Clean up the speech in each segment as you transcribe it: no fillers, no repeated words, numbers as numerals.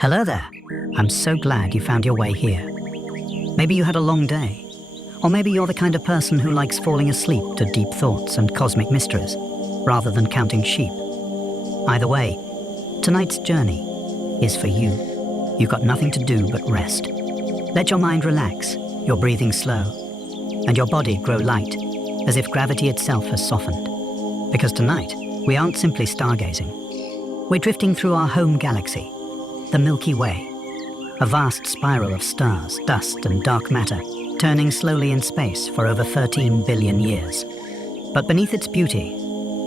Hello there. I'm so glad you found your way here. Maybe you had a long day, or maybe you're the kind of person who likes falling asleep to deep thoughts and cosmic mysteries, rather than counting sheep. Either way, tonight's journey is for you. You've got nothing to do but rest. Let your mind relax, your breathing slow, and your body grow light, as if gravity itself has softened. Because tonight, we aren't simply stargazing. We're drifting through our home galaxy, the Milky Way, a vast spiral of stars, dust, and dark matter, turning slowly in space for over 13 billion years. But beneath its beauty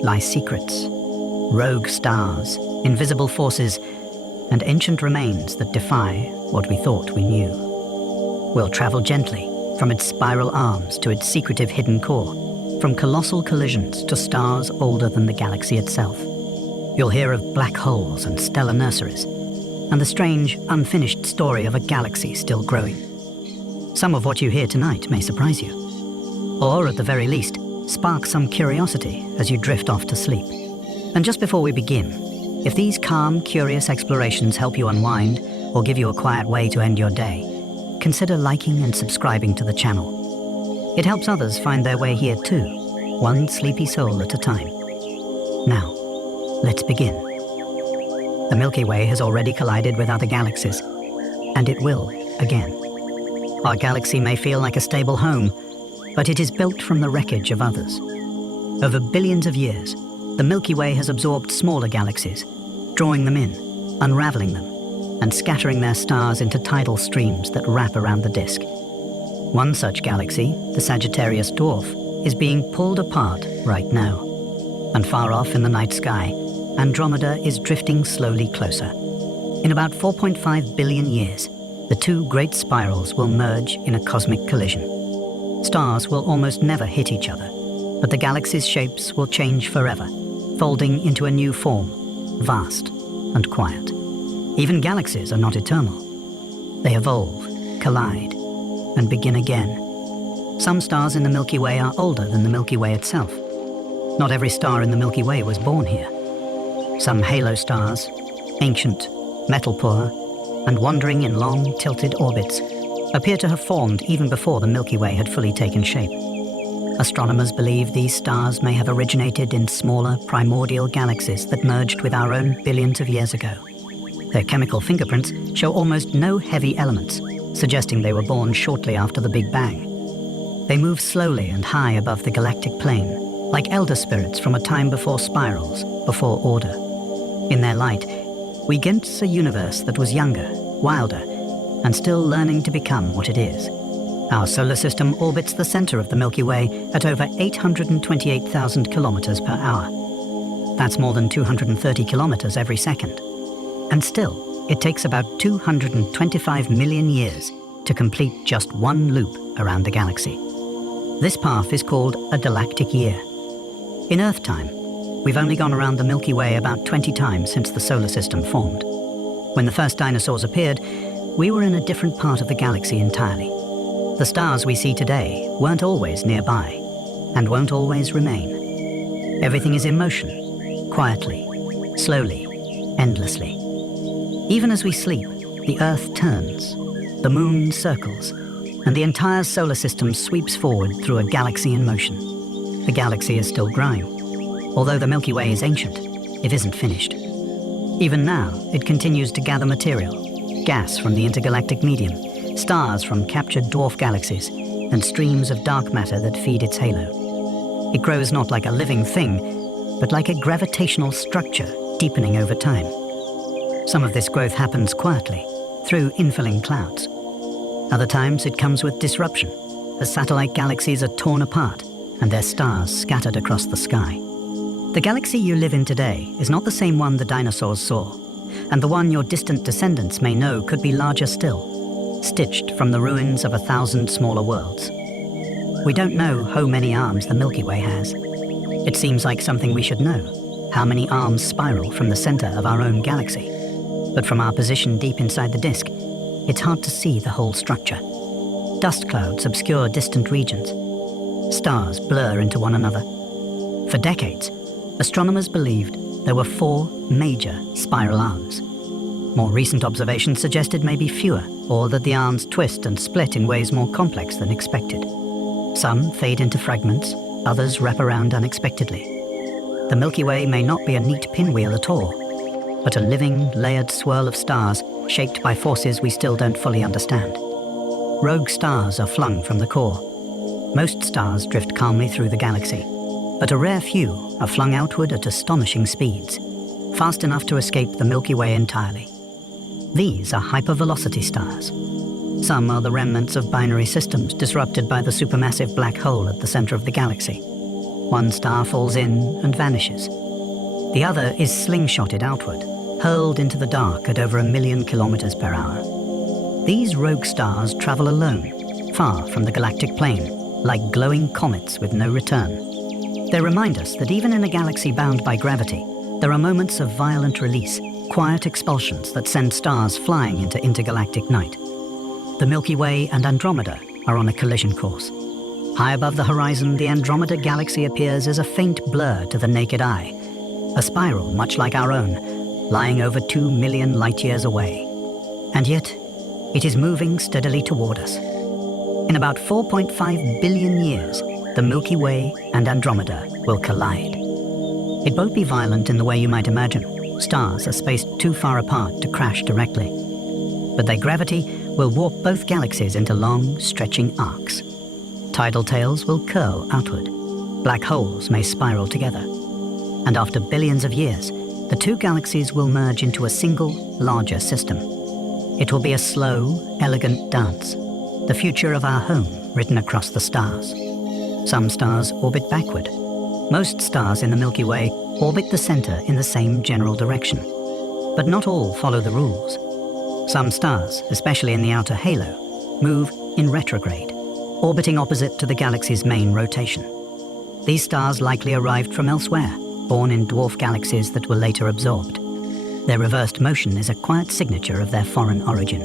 lie secrets, rogue stars, invisible forces, and ancient remains that defy what we thought we knew. We'll travel gently from its spiral arms to its secretive hidden core, from colossal collisions to stars older than the galaxy itself. You'll hear of black holes and stellar nurseries, and the strange, unfinished story of a galaxy still growing. Some of what you hear tonight may surprise you, or at the very least, spark some curiosity as you drift off to sleep. And just before we begin, if these calm, curious explorations help you unwind or give you a quiet way to end your day, consider liking and subscribing to the channel. It helps others find their way here too, one sleepy soul at a time. Now, let's begin. The Milky Way has already collided with other galaxies, and it will again. Our galaxy may feel like a stable home, but it is built from the wreckage of others. Over billions of years, the Milky Way has absorbed smaller galaxies, drawing them in, unraveling them, and scattering their stars into tidal streams that wrap around the disk. One such galaxy, the Sagittarius dwarf, is being pulled apart right now. And far off in the night sky, Andromeda is drifting slowly closer. In about 4.5 billion years, the two great spirals will merge in a cosmic collision. Stars will almost never hit each other, but the galaxy's shapes will change forever, folding into a new form, vast and quiet. Even galaxies are not eternal. They evolve, collide, and begin again. Some stars in the Milky Way are older than the Milky Way itself. Not every star in the Milky Way was born here. Some halo stars, ancient, metal-poor, and wandering in long, tilted orbits, appear to have formed even before the Milky Way had fully taken shape. Astronomers believe these stars may have originated in smaller, primordial galaxies that merged with our own billions of years ago. Their chemical fingerprints show almost no heavy elements, suggesting they were born shortly after the Big Bang. They move slowly and high above the galactic plane, like elder spirits from a time before spirals, before order. In their light, we glimpse a universe that was younger, wilder, and still learning to become what it is. Our solar system orbits the center of the Milky Way at over 828,000 kilometers per hour. That's more than 230 kilometers every second. And still, it takes about 225 million years to complete just one loop around the galaxy. This path is called a galactic year. In Earth time, we've only gone around the Milky Way about 20 times since the solar system formed. When the first dinosaurs appeared, we were in a different part of the galaxy entirely. The stars we see today weren't always nearby, and won't always remain. Everything is in motion, quietly, slowly, endlessly. Even as we sleep, the Earth turns, the moon circles, and the entire solar system sweeps forward through a galaxy in motion. The galaxy is still growing. Although the Milky Way is ancient, it isn't finished. Even now, it continues to gather material, gas from the intergalactic medium, stars from captured dwarf galaxies, and streams of dark matter that feed its halo. It grows not like a living thing, but like a gravitational structure deepening over time. Some of this growth happens quietly, through infilling clouds. Other times it comes with disruption, as satellite galaxies are torn apart and their stars scattered across the sky. The galaxy you live in today is not the same one the dinosaurs saw, and the one your distant descendants may know could be larger still, stitched from the ruins of 1,000 smaller worlds. We don't know how many arms the Milky Way has. It seems like something we should know, how many arms spiral from the center of our own galaxy. But from our position deep inside the disk, it's hard to see the whole structure. Dust clouds obscure distant regions. Stars blur into one another. For decades, astronomers believed there were 4 major spiral arms. More recent observations suggested maybe fewer, or that the arms twist and split in ways more complex than expected. Some fade into fragments, others wrap around unexpectedly. The Milky Way may not be a neat pinwheel at all, but a living, layered swirl of stars shaped by forces we still don't fully understand. Rogue stars are flung from the core. Most stars drift calmly through the galaxy, but a rare few are flung outward at astonishing speeds, fast enough to escape the Milky Way entirely. These are hypervelocity stars. Some are the remnants of binary systems disrupted by the supermassive black hole at the center of the galaxy. One star falls in and vanishes. The other is slingshotted outward, hurled into the dark at over 1 million kilometers per hour. These rogue stars travel alone, far from the galactic plane, like glowing comets with no return. They remind us that even in a galaxy bound by gravity, there are moments of violent release, quiet expulsions that send stars flying into intergalactic night. The Milky Way and Andromeda are on a collision course. High above the horizon, the Andromeda galaxy appears as a faint blur to the naked eye, a spiral much like our own, lying over 2 million light-years away. And yet, it is moving steadily toward us. In about 4.5 billion years, the Milky Way and Andromeda will collide. It won't be violent in the way you might imagine. Stars are spaced too far apart to crash directly. But their gravity will warp both galaxies into long, stretching arcs. Tidal tails will curl outward. Black holes may spiral together. And after billions of years, the two galaxies will merge into a single, larger system. It will be a slow, elegant dance, the future of our home written across the stars. Some stars orbit backward. Most stars in the Milky Way orbit the center in the same general direction. But not all follow the rules. Some stars, especially in the outer halo, move in retrograde, orbiting opposite to the galaxy's main rotation. These stars likely arrived from elsewhere, born in dwarf galaxies that were later absorbed. Their reversed motion is a quiet signature of their foreign origin.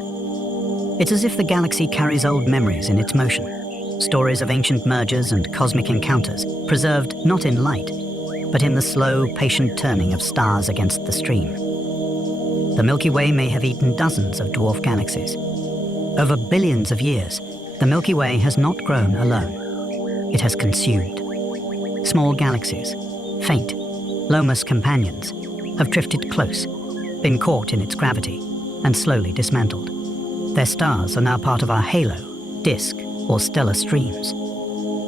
It's as if the galaxy carries old memories in its motion, stories of ancient mergers and cosmic encounters, preserved not in light, but in the slow, patient turning of stars against the stream. The Milky Way may have eaten dozens of dwarf galaxies. Over billions of years, the Milky Way has not grown alone. It has consumed. Small galaxies, faint, Lomas companions, have drifted close, been caught in its gravity, and slowly dismantled. Their stars are now part of our halo, disk, or stellar streams.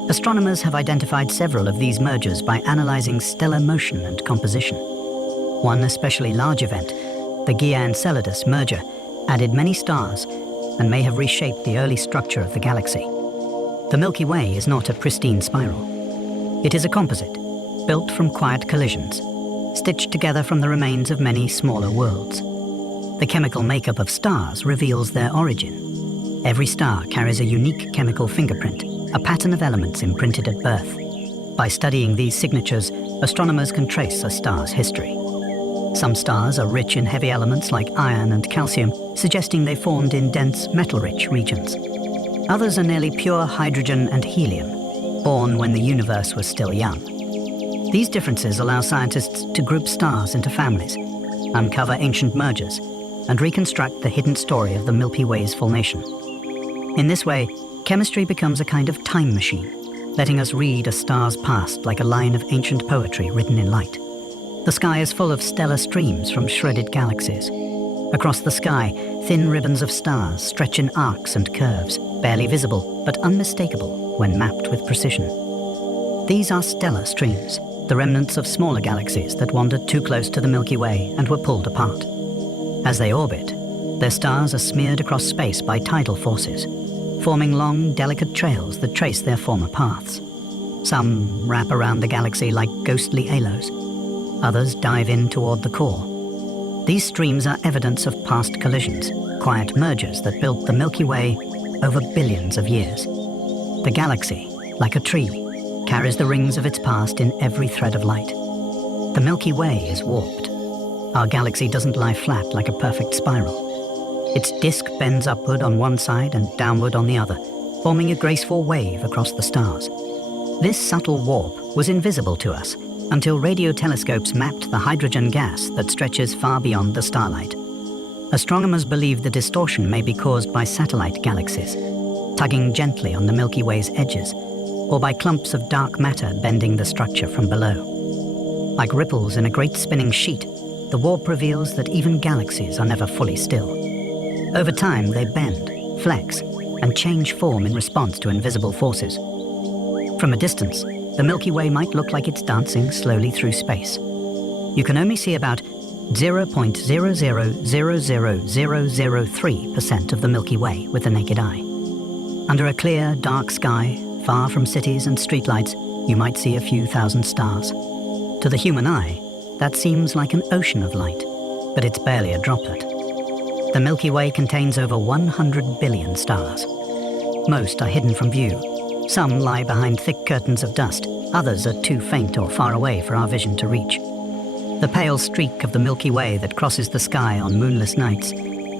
Astronomers have identified several of these mergers by analyzing stellar motion and composition. One especially large event, the Gia-Enceladus merger, added many stars and may have reshaped the early structure of the galaxy. The Milky Way is not a pristine spiral. It is a composite, built from quiet collisions, stitched together from the remains of many smaller worlds. The chemical makeup of stars reveals their origin. Every star carries a unique chemical fingerprint, a pattern of elements imprinted at birth. By studying these signatures, astronomers can trace a star's history. Some stars are rich in heavy elements like iron and calcium, suggesting they formed in dense, metal-rich regions. Others are nearly pure hydrogen and helium, born when the universe was still young. These differences allow scientists to group stars into families, uncover ancient mergers, and reconstruct the hidden story of the Milky Way's formation. In this way, chemistry becomes a kind of time machine, letting us read a star's past like a line of ancient poetry written in light. The sky is full of stellar streams from shredded galaxies. Across the sky, thin ribbons of stars stretch in arcs and curves, barely visible but unmistakable when mapped with precision. These are stellar streams, the remnants of smaller galaxies that wandered too close to the Milky Way and were pulled apart. As they orbit, their stars are smeared across space by tidal forces, forming long, delicate trails that trace their former paths. Some wrap around the galaxy like ghostly halos. Others dive in toward the core. These streams are evidence of past collisions, quiet mergers that built the Milky Way over billions of years. The galaxy, like a tree, carries the rings of its past in every thread of light. The Milky Way is warped. Our galaxy doesn't lie flat like a perfect spiral. Its disk bends upward on one side and downward on the other, forming a graceful wave across the stars. This subtle warp was invisible to us until radio telescopes mapped the hydrogen gas that stretches far beyond the starlight. Astronomers believe the distortion may be caused by satellite galaxies, tugging gently on the Milky Way's edges, or by clumps of dark matter bending the structure from below. Like ripples in a great spinning sheet, the warp reveals that even galaxies are never fully still. Over time, they bend, flex, and change form in response to invisible forces. From a distance, the Milky Way might look like it's dancing slowly through space. You can only see about 0.0000003% of the Milky Way with the naked eye. Under a clear, dark sky, far from cities and streetlights, you might see a few thousand stars. To the human eye, that seems like an ocean of light, but it's barely a droplet. The Milky Way contains over 100 billion stars. Most are hidden from view. Some lie behind thick curtains of dust. Others are too faint or far away for our vision to reach. The pale streak of the Milky Way that crosses the sky on moonless nights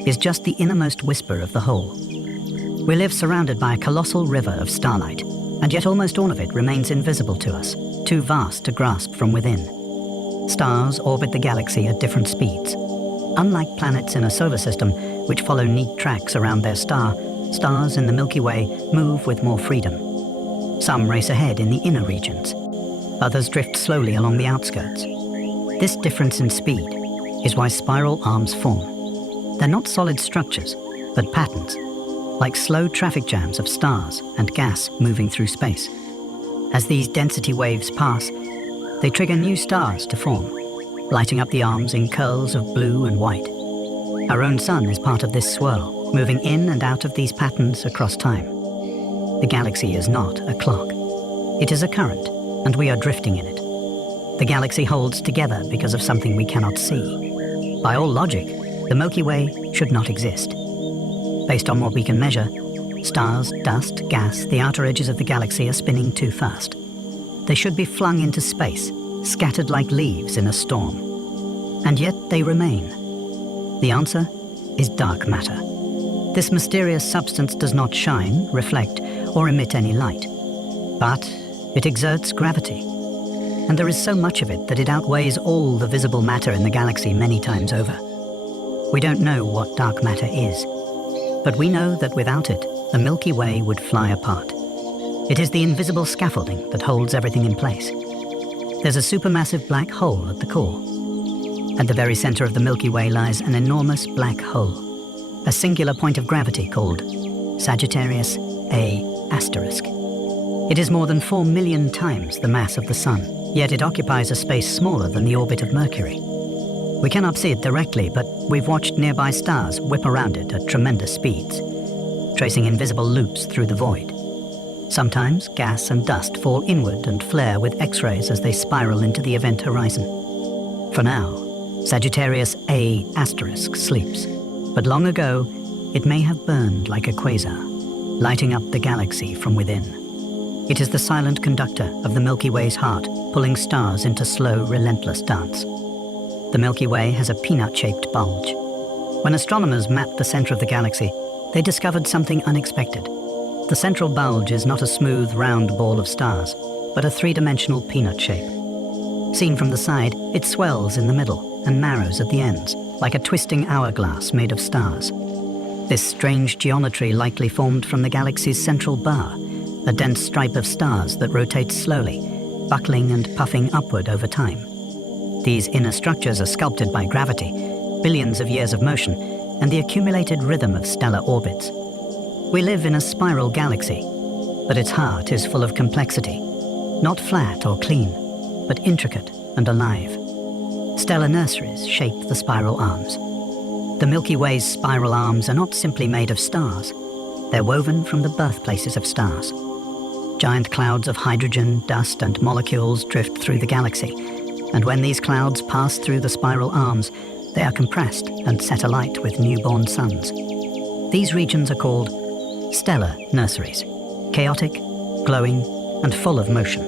is just the innermost whisper of the whole. We live surrounded by a colossal river of starlight, and yet almost all of it remains invisible to us, too vast to grasp from within. Stars orbit the galaxy at different speeds. Unlike planets in a solar system, which follow neat tracks around their star, stars in the Milky Way move with more freedom. Some race ahead in the inner regions. Others drift slowly along the outskirts. This difference in speed is why spiral arms form. They're not solid structures, but patterns, like slow traffic jams of stars and gas moving through space. As these density waves pass, they trigger new stars to form, lighting up the arms in curls of blue and white. Our own sun is part of this swirl, moving in and out of these patterns across time. The galaxy is not a clock. It is a current, and we are drifting in it. The galaxy holds together because of something we cannot see. By all logic, the Milky Way should not exist. Based on what we can measure, stars, dust, gas, the outer edges of the galaxy are spinning too fast. They should be flung into space, scattered like leaves in a storm. And yet they remain. The answer is dark matter. This mysterious substance does not shine, reflect, or emit any light. But it exerts gravity. And there is so much of it that it outweighs all the visible matter in the galaxy many times over. We don't know what dark matter is, but we know that without it, the Milky Way would fly apart. It is the invisible scaffolding that holds everything in place. There's a supermassive black hole at the core. At the very center of the Milky Way lies an enormous black hole, a singular point of gravity called Sagittarius A*. It is more than 4 million times the mass of the Sun, yet it occupies a space smaller than the orbit of Mercury. We cannot see it directly, but we've watched nearby stars whip around it at tremendous speeds, tracing invisible loops through the void. Sometimes gas and dust fall inward and flare with X-rays as they spiral into the event horizon. For now, Sagittarius A* sleeps, but long ago, it may have burned like a quasar, lighting up the galaxy from within. It is the silent conductor of the Milky Way's heart, pulling stars into slow, relentless dance. The Milky Way has a peanut-shaped bulge. When astronomers mapped the center of the galaxy, they discovered something unexpected. The central bulge is not a smooth, round ball of stars, but a three-dimensional peanut shape. Seen from the side, it swells in the middle and narrows at the ends, like a twisting hourglass made of stars. This strange geometry likely formed from the galaxy's central bar, a dense stripe of stars that rotates slowly, buckling and puffing upward over time. These inner structures are sculpted by gravity, billions of years of motion, and the accumulated rhythm of stellar orbits. We live in a spiral galaxy, but its heart is full of complexity, not flat or clean, but intricate and alive. Stellar nurseries shape the spiral arms. The Milky Way's spiral arms are not simply made of stars. They're woven from the birthplaces of stars. Giant clouds of hydrogen, dust, and molecules drift through the galaxy, and when these clouds pass through the spiral arms, they are compressed and set alight with newborn suns. These regions are called stellar nurseries, chaotic, glowing, and full of motion.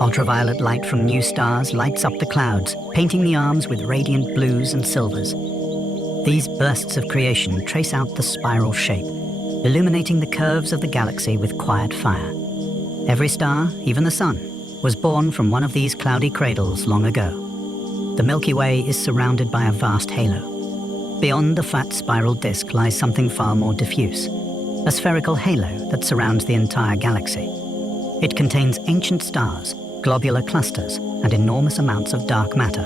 Ultraviolet light from new stars lights up the clouds, painting the arms with radiant blues and silvers. These bursts of creation trace out the spiral shape, illuminating the curves of the galaxy with quiet fire. Every star, even the sun, was born from one of these cloudy cradles long ago. The Milky Way is surrounded by a vast halo. Beyond the flat spiral disk lies something far more diffuse, a spherical halo that surrounds the entire galaxy. It contains ancient stars, globular clusters, and enormous amounts of dark matter.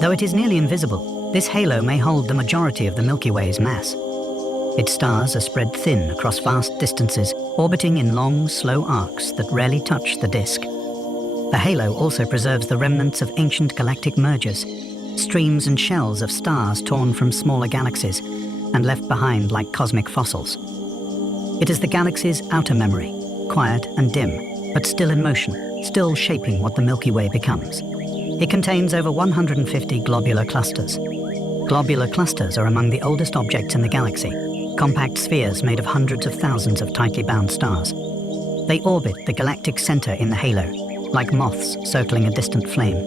Though it is nearly invisible, this halo may hold the majority of the Milky Way's mass. Its stars are spread thin across vast distances, orbiting in long, slow arcs that rarely touch the disk. The halo also preserves the remnants of ancient galactic mergers, streams and shells of stars torn from smaller galaxies and left behind like cosmic fossils. It is the galaxy's outer memory, quiet and dim, but still in motion, still shaping what the Milky Way becomes. It contains over 150 globular clusters. Globular clusters are among the oldest objects in the galaxy, compact spheres made of hundreds of thousands of tightly bound stars. They orbit the galactic center in the halo, like moths circling a distant flame.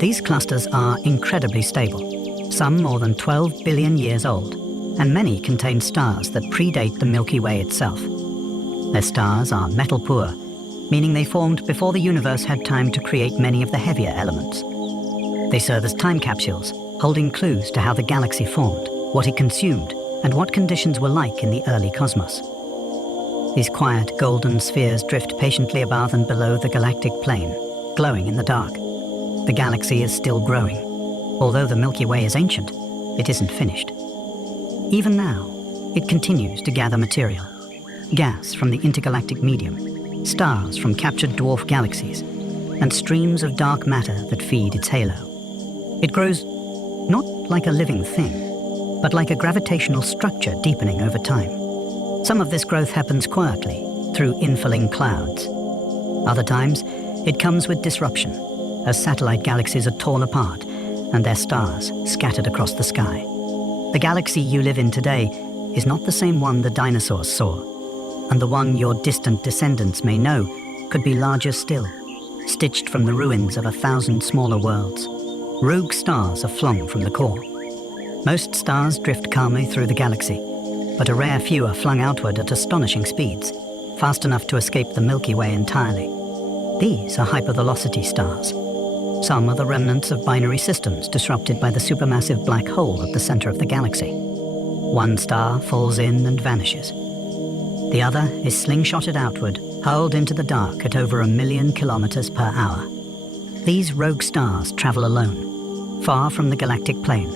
These clusters are incredibly stable, some more than 12 billion years old, and many contain stars that predate the Milky Way itself. Their stars are metal poor, meaning they formed before the universe had time to create many of the heavier elements. They serve as time capsules, holding clues to how the galaxy formed, what it consumed, and what conditions were like in the early cosmos. These quiet, golden spheres drift patiently above and below the galactic plane, glowing in the dark. The galaxy is still growing. Although the Milky Way is ancient, it isn't finished. Even now, it continues to gather material. Gas from the intergalactic medium, stars from captured dwarf galaxies, and streams of dark matter that feed its halo. It grows not like a living thing, but like a gravitational structure deepening over time. Some of this growth happens quietly, through infilling clouds. Other times, it comes with disruption, as satellite galaxies are torn apart and their stars scattered across the sky. The galaxy you live in today is not the same one the dinosaurs saw, and the one your distant descendants may know could be larger still, stitched from the ruins of 1,000 smaller worlds. Rogue stars are flung from the core. Most stars drift calmly through the galaxy, but a rare few are flung outward at astonishing speeds, fast enough to escape the Milky Way entirely. These are hypervelocity stars. Some are the remnants of binary systems disrupted by the supermassive black hole at the center of the galaxy. One star falls in and vanishes. The other is slingshotted outward, hurled into the dark at over 1 million kilometers per hour. These rogue stars travel alone, far from the galactic plane,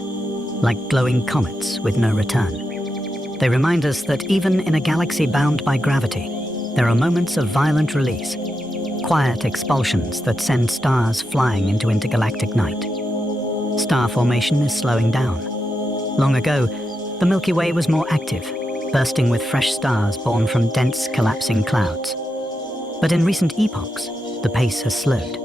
like glowing comets with no return. They remind us that even in a galaxy bound by gravity, there are moments of violent release, quiet expulsions that send stars flying into intergalactic night. Star formation is slowing down. Long ago, the Milky Way was more active, bursting with fresh stars born from dense, collapsing clouds. But in recent epochs, the pace has slowed.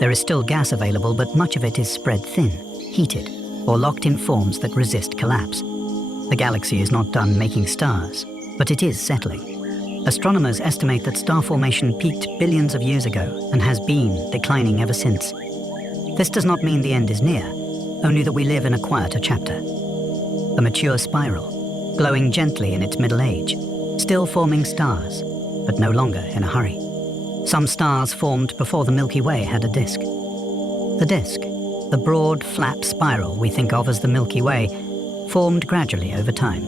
There is still gas available, but much of it is spread thin, heated, or locked in forms that resist collapse. The galaxy is not done making stars, but it is settling. Astronomers estimate that star formation peaked billions of years ago and has been declining ever since. This does not mean the end is near, only that we live in a quieter chapter. A mature spiral, glowing gently in its middle age, still forming stars, but no longer in a hurry. Some stars formed before the Milky Way had a disk. The disk, the broad, flat spiral we think of as the Milky Way, formed gradually over time.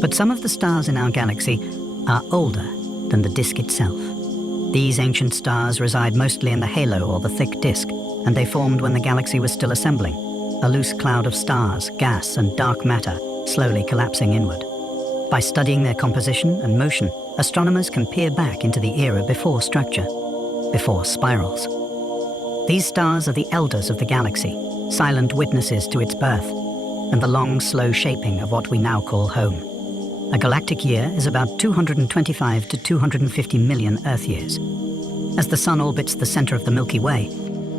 But some of the stars in our galaxy are older than the disk itself. These ancient stars reside mostly in the halo or the thick disk, and they formed when the galaxy was still assembling, a loose cloud of stars, gas, and dark matter slowly collapsing inward. By studying their composition and motion, astronomers can peer back into the era before structure, before spirals. These stars are the elders of the galaxy, silent witnesses to its birth, and the long, slow shaping of what we now call home. A galactic year is about 225 to 250 million Earth years. As the Sun orbits the center of the Milky Way,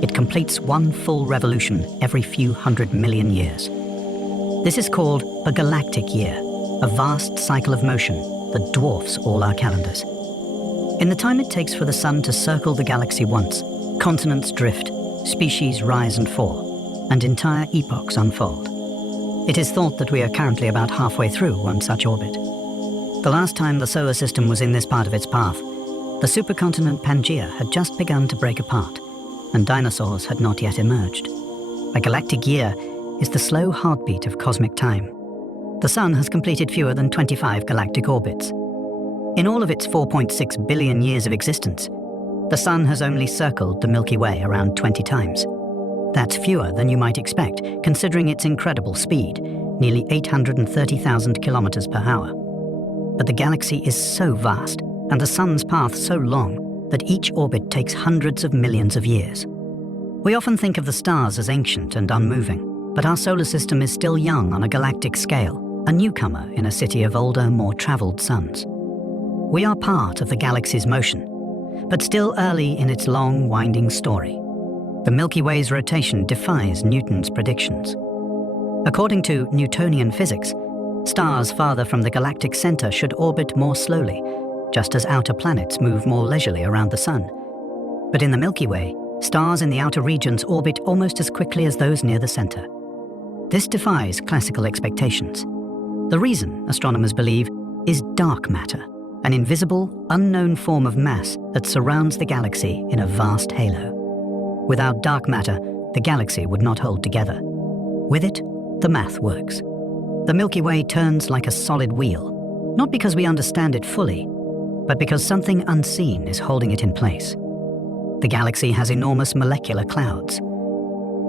it completes one full revolution every few 100 million years. This is called a galactic year, a vast cycle of motion that dwarfs all our calendars. In the time it takes for the Sun to circle the galaxy once, continents drift, species rise and fall, and entire epochs unfold. It is thought that we are currently about halfway through one such orbit. The last time the solar system was in this part of its path, the supercontinent Pangaea had just begun to break apart, and dinosaurs had not yet emerged. A galactic year is the slow heartbeat of cosmic time, The Sun has completed fewer than 25 galactic orbits. In all of its 4.6 billion years of existence, the Sun has only circled the Milky Way around 20 times. That's fewer than you might expect, considering its incredible speed, nearly 830,000 kilometers per hour. But the galaxy is so vast, and the Sun's path so long, that each orbit takes hundreds of millions of years. We often think of the stars as ancient and unmoving, but our solar system is still young on a galactic scale, a newcomer in a city of older, more traveled suns. We are part of the galaxy's motion, but still early in its long, winding story. The Milky Way's rotation defies Newton's predictions. According to Newtonian physics, stars farther from the galactic center should orbit more slowly, just as outer planets move more leisurely around the Sun. But in the Milky Way, stars in the outer regions orbit almost as quickly as those near the center. This defies classical expectations. The reason, astronomers believe, is dark matter, an invisible, unknown form of mass that surrounds the galaxy in a vast halo. Without dark matter, the galaxy would not hold together. With it, the math works. The Milky Way turns like a solid wheel, not because we understand it fully, but because something unseen is holding it in place. The galaxy has enormous molecular clouds.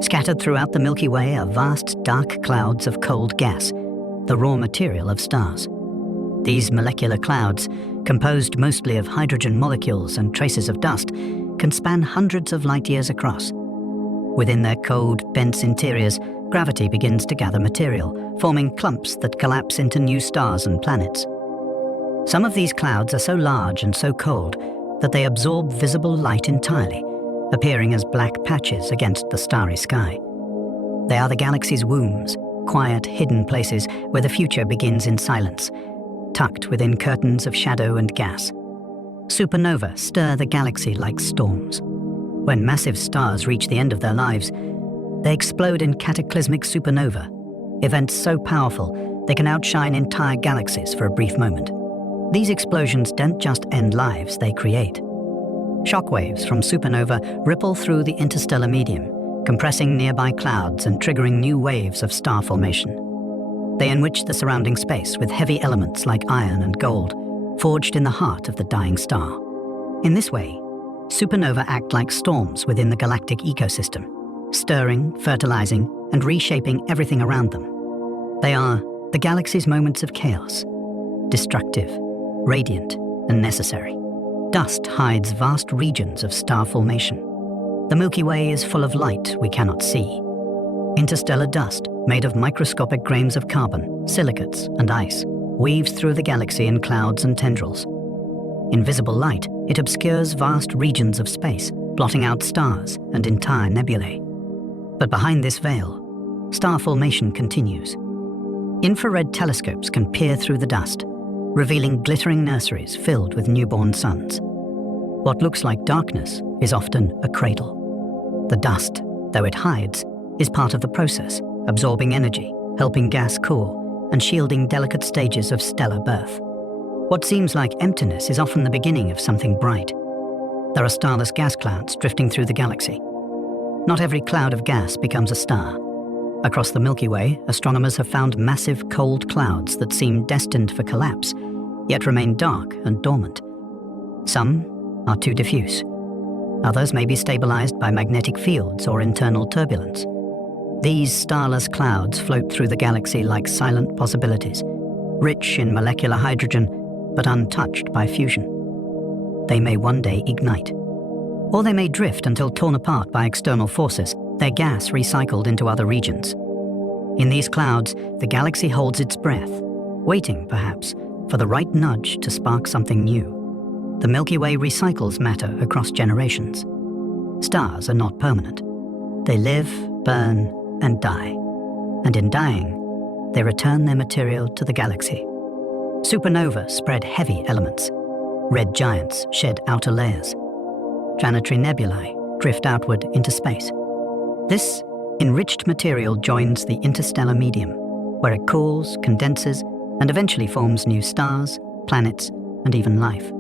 Scattered throughout the Milky Way are vast, dark clouds of cold gas, the raw material of stars. These molecular clouds, composed mostly of hydrogen molecules and traces of dust, can span hundreds of light years across. Within their cold, dense interiors, gravity begins to gather material, forming clumps that collapse into new stars and planets. Some of these clouds are so large and so cold that they absorb visible light entirely, appearing as black patches against the starry sky. They are the galaxy's wombs, quiet, hidden places where the future begins in silence, tucked within curtains of shadow and gas. Supernovae stir the galaxy like storms. When massive stars reach the end of their lives, they explode in cataclysmic supernova, events so powerful they can outshine entire galaxies for a brief moment. These explosions don't just end lives, they create. Shockwaves from supernova ripple through the interstellar medium, compressing nearby clouds and triggering new waves of star formation. They enrich the surrounding space with heavy elements like iron and gold, forged in the heart of the dying star. In this way, supernova act like storms within the galactic ecosystem, stirring, fertilizing, and reshaping everything around them. They are the galaxy's moments of chaos, destructive, radiant, and necessary. Dust hides vast regions of star formation. The Milky Way is full of light we cannot see. Interstellar dust, made of microscopic grains of carbon, silicates, and ice, weaves through the galaxy in clouds and tendrils. In visible light, it obscures vast regions of space, blotting out stars and entire nebulae. But behind this veil, star formation continues. Infrared telescopes can peer through the dust, revealing glittering nurseries filled with newborn suns. What looks like darkness is often a cradle. The dust, though it hides, is part of the process, absorbing energy, helping gas cool, and shielding delicate stages of stellar birth. What seems like emptiness is often the beginning of something bright. There are starless gas clouds drifting through the galaxy. Not every cloud of gas becomes a star. Across the Milky Way, astronomers have found massive cold clouds that seem destined for collapse, yet remain dark and dormant. Some are too diffuse. Others may be stabilized by magnetic fields or internal turbulence. These starless clouds float through the galaxy like silent possibilities, rich in molecular hydrogen, but untouched by fusion. They may one day ignite, or they may drift until torn apart by external forces, their gas recycled into other regions. In these clouds, the galaxy holds its breath, waiting, perhaps, for the right nudge to spark something new. The Milky Way recycles matter across generations. Stars are not permanent. They live, burn, and die. And in dying, they return their material to the galaxy. Supernovae spread heavy elements. Red giants shed outer layers. Planetary nebulae drift outward into space. This enriched material joins the interstellar medium, where it cools, condenses, and eventually forms new stars, planets, and even life.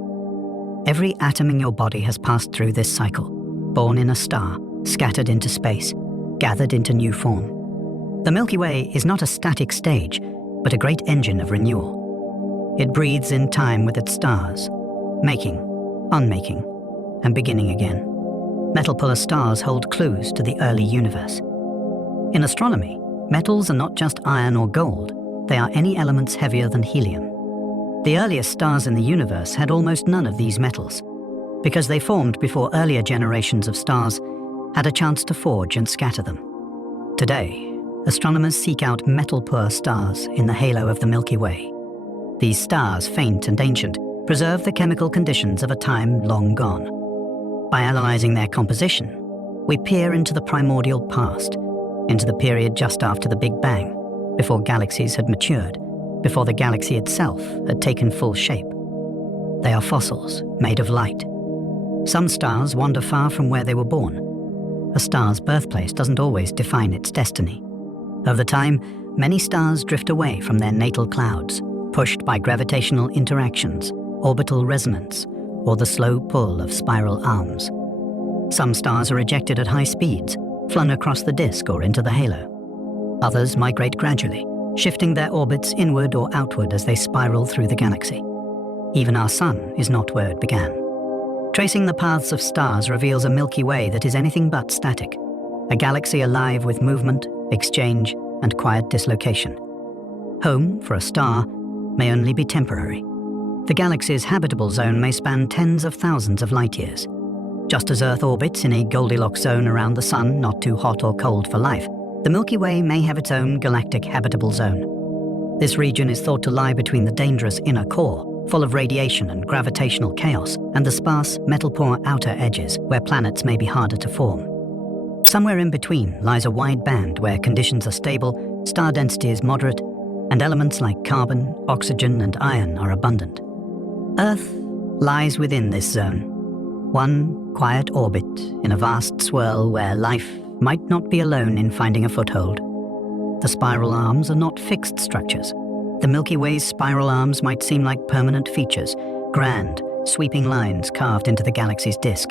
Every atom in your body has passed through this cycle, born in a star, scattered into space, gathered into new form. The Milky Way is not a static stage, but a great engine of renewal. It breathes in time with its stars, making, unmaking, and beginning again. Metal-polar stars hold clues to the early universe. In astronomy, metals are not just iron or gold, they are any elements heavier than helium. The earliest stars in the universe had almost none of these metals, because they formed before earlier generations of stars had a chance to forge and scatter them. Today, astronomers seek out metal-poor stars in the halo of the Milky Way. These stars, faint and ancient, preserve the chemical conditions of a time long gone. By analyzing their composition, we peer into the primordial past, into the period just after the Big Bang, before galaxies had matured, before the galaxy itself had taken full shape. They are fossils made of light. Some stars wander far from where they were born. A star's birthplace doesn't always define its destiny. Over time, many stars drift away from their natal clouds, pushed by gravitational interactions, orbital resonance, or the slow pull of spiral arms. Some stars are ejected at high speeds, flung across the disk or into the halo. Others migrate gradually, shifting their orbits inward or outward as they spiral through the galaxy. Even our sun is not where it began. Tracing the paths of stars reveals a Milky Way that is anything but static, a galaxy alive with movement, exchange, and quiet dislocation. Home, for a star, may only be temporary. The galaxy's habitable zone may span tens of thousands of light years. Just as Earth orbits in a Goldilocks zone around the sun, not too hot or cold for life, the Milky Way may have its own galactic habitable zone. This region is thought to lie between the dangerous inner core, full of radiation and gravitational chaos, and the sparse, metal-poor outer edges, where planets may be harder to form. Somewhere in between lies a wide band where conditions are stable, star density is moderate, and elements like carbon, oxygen, and iron are abundant. Earth lies within this zone, one quiet orbit in a vast swirl where life might not be alone in finding a foothold. The spiral arms are not fixed structures. The Milky Way's spiral arms might seem like permanent features, grand, sweeping lines carved into the galaxy's disk,